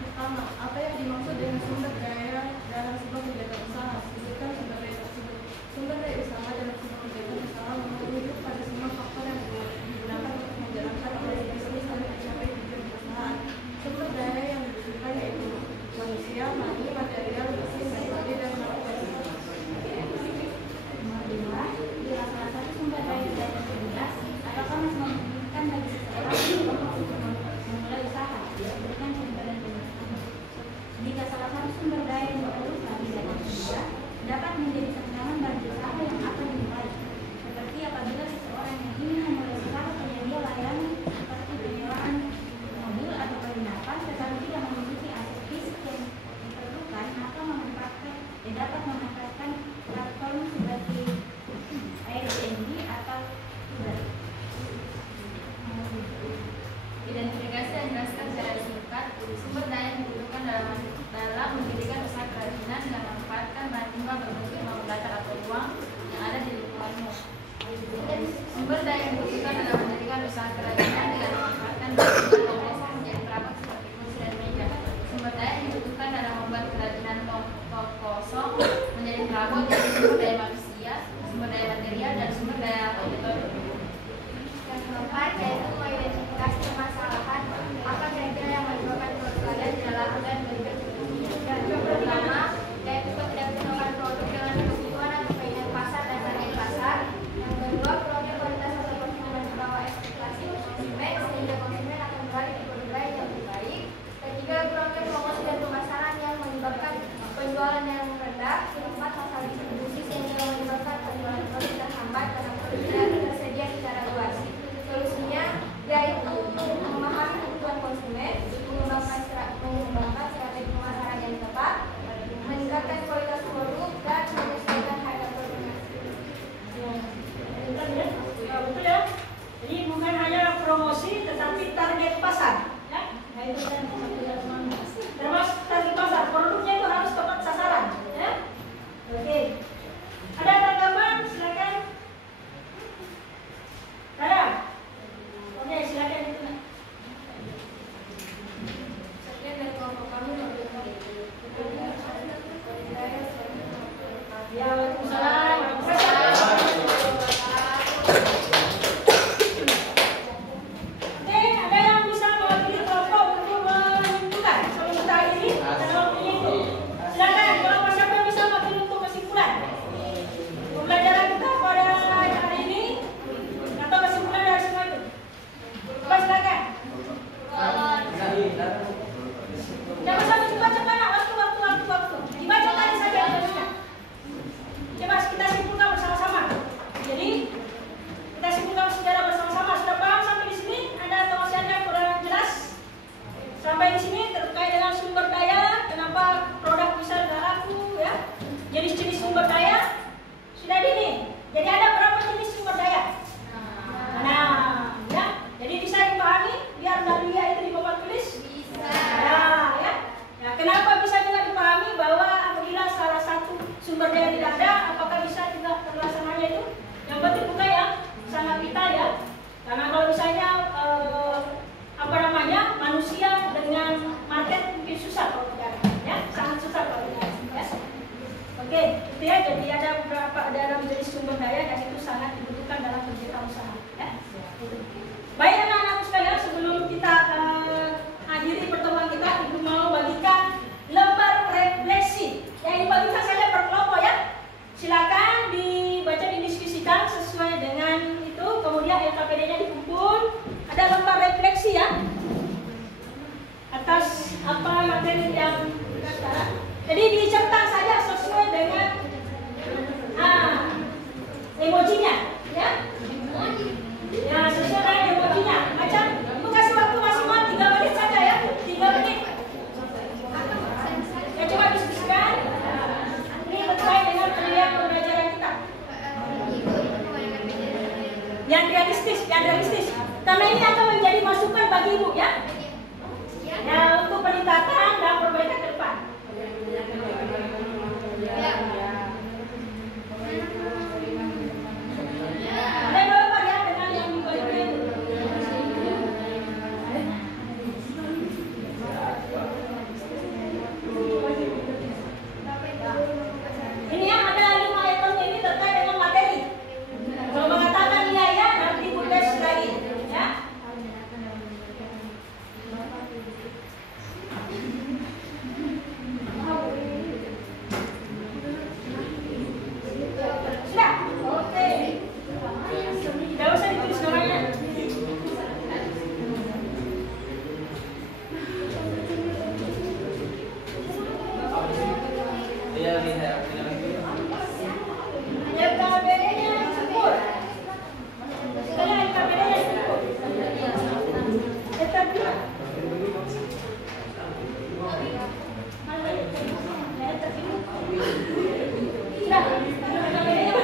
Pertama, apa yang dimaksud dengan sumber daya dalam sebuah kegiatan usaha? Sebutkan sumber daya tersebut. Sumber daya usaha dalam sebuah kegiatan usaha mengacu pada semua faktor yang digunakan untuk menjalankan operasi bisnis sampai mencapai tujuan perusahaan. Sumber daya yang dibutuhkan yaitu manusia, money, material, mesin, metode, dan aplikasi. Kedua, bila salah satu sumber daya tidak tersedia, apakah masih memungkinkan bagi seseorang untuk memulai usaha? Berikan contoh dan penjelasan. Jika salah satu sumber daya yang diperlukan tidak tersedia, dapat menjadi tantangan bagi usaha yang akan dimulai. Seperti apabila seseorang yang ingin memulai usaha penyedia layanan seperti penyewaan mobil atau penginapan, tetapi tidak memiliki aset fisik yang diperlukan, maka dapat memanfaatkan platform seperti Airbnb atau Uber. Identifikasi dan jelaskan secara singkat sumber daya yang dibutuhkan dalam mendirikan usaha kerajinan dan memanfaatkan bahan limbah berbentuk maupun datar atau uang yang ada di lingkunganmu. Sumber daya yang dibutuhkan dalam mendirikan usaha kerajinan dengan memanfaatkan bahan limbah biasa menjadi perabot seperti kursi dan meja. Sumber daya yang dibutuhkan dalam membuat kerajinan tong kosong menjadi perabot yaitu sumber daya manusia, sumber daya material, dan sumber daya atau metode. Yang keempat yaitu mengidentifikasi permasalahan apa kira-kira yang menyebabkan kalian dalam dan berikan solusinya. Yang pertama yaitu ketidakcocokkan produk dengan kebutuhan atau keinginan pasar dan target pasar. Yang kedua, produk kualitas atau konsumen di bawah ekspektasi konsumen sehingga konsumen akan beralih ke produk lain yang lebih baik. Ketiga, kurangnya promosi dan pemasaran yang menyebabkan penjualan yang rendah. Keempat, masalah distribusi sehingga menyebabkan penjualan produk terhambat karena produk tidak tersedia secara luas. Solusinya yaitu memahami kebutuhan konsumen, mengembangkan strategi pemasaran yang tepat, meningkatkan kualitas produk, dan menyesuaikan harga produk. Betul ya. Jadi bukan hanya promosi tetapi target pasar. Ya. Nah, itu kan termasuk target pasar. Produknya itu harus tepat sasaran. Ya. Oke. Ada tanggapan? Silakan. Ada? Oke, silakan itu. Sekian dari kelompok kami. Ya, waalaikumsalam. Oke, ada yang bisa mewakili kelompok untuk menentukan sebelum kita akhiri dan waktunya itu. Silakan, kalau siapa yang bisa mewakili untuk kesimpulan. LKPD-nya dikumpul, ada lembar refleksi ya atas apa materi yang kita sekarang. Jadi dicetak saja sesuai dengan emojinya, ya. Ya, sesuai dengan emojinya. Macam Ibu kasih waktu maksimal 3 menit saja ya, 3 menit. Ya, coba diskusikan. Ini terkait dengan penilaian pembelajaran kita. Yang realistis. Karena ini akan menjadi masukan bagi Ibu ya. Ya, untuk peningkatan dan perbaikan ke depan. Ada gambar ya dengan yang diberikan. Ini yang ada 5 itemnya ini terkait dengan materi. Kalau mengatakan iya ya, nanti Ibu tes lagi ya. Sudah? Oke. Tidak usah ditulis namanya. LKPD-nya disebut. Sekarang LKPD-nya disebut. Tetap juga. Sudah. LKPD-nya.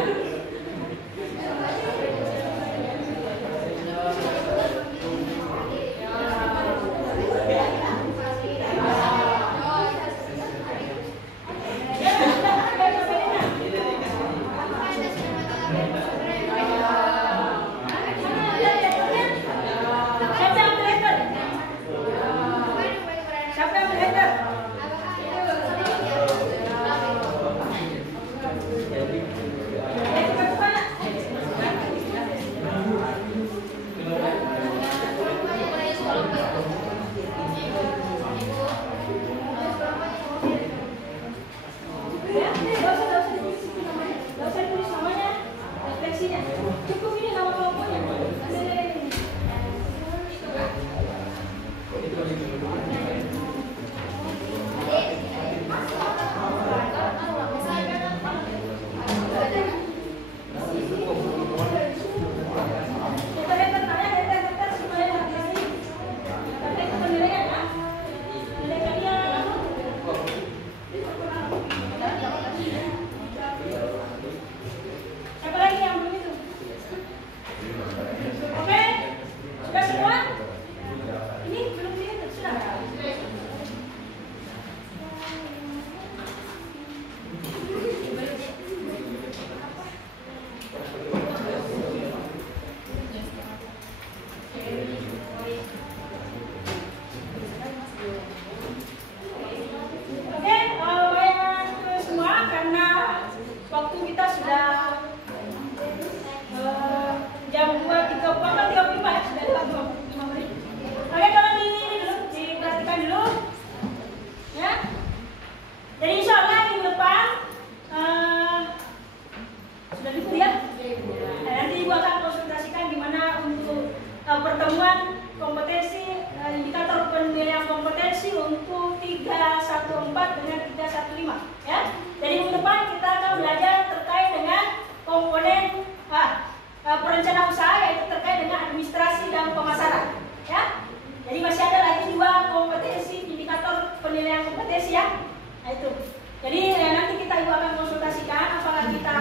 Siapa yang melihat? Cukup ini nama kelompoknya. Siapa lagi yang belum itu? Oke, sudah semua? Ini belum dilihat, sudah? Oke, baik semua karena waktu kita sudah jam 2.35 ya, sudah lewat 25 menit. Oke, kalau ini dulu, diperhatikan dulu ya. Jadi insya Allah minggu depan sudah libur ya. Nah, nanti Ibu akan konsultasikan gimana untuk pertemuan kompetensi, indikator penilaian kompetensi untuk 314 dengan 315 ya. Jadi minggu depan kita akan belajar terkait dengan komponen perencanaan usaha, yaitu terkait dengan administrasi dan pemasaran ya. Jadi masih ada lagi 2 kompetensi, indikator penilaian kompetensi ya. Nah itu. Jadi nanti kita Ibu akan konsultasikan apakah kita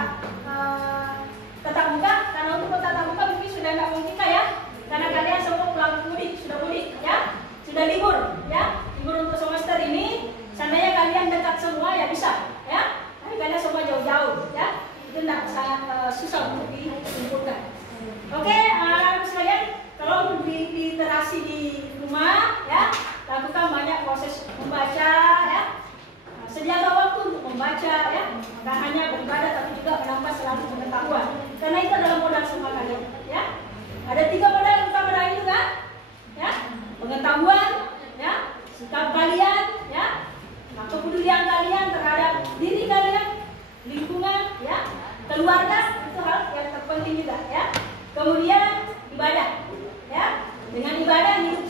tetap muka, karena untuk tatap muka mungkin sudah tidak mungkin ya, karena kalian semua pulang mudik, sudah mudik ya, sudah libur ya, libur untuk semester ini. Seandainya kalian dekat semua ya bisa ya, tapi kalian semua jauh-jauh ya, itu tidak sangat susah untuk dikumpulkan. Oke, sekalian, kalau literasi di rumah ya, lakukan banyak proses membaca ya. Sediakan waktu untuk membaca ya, bukan hanya beribadah tapi juga menambah selalu pengetahuan. Karena itu adalah modal semua kalian ya. Ada 3 modal utama dari itu kan? Ya, pengetahuan ya, sikap kalian ya, kepedulian kalian terhadap diri kalian, lingkungan ya, keluarga, itu hal yang terpenting juga ya. Kemudian ibadah. Ya, dengan ibadah hidup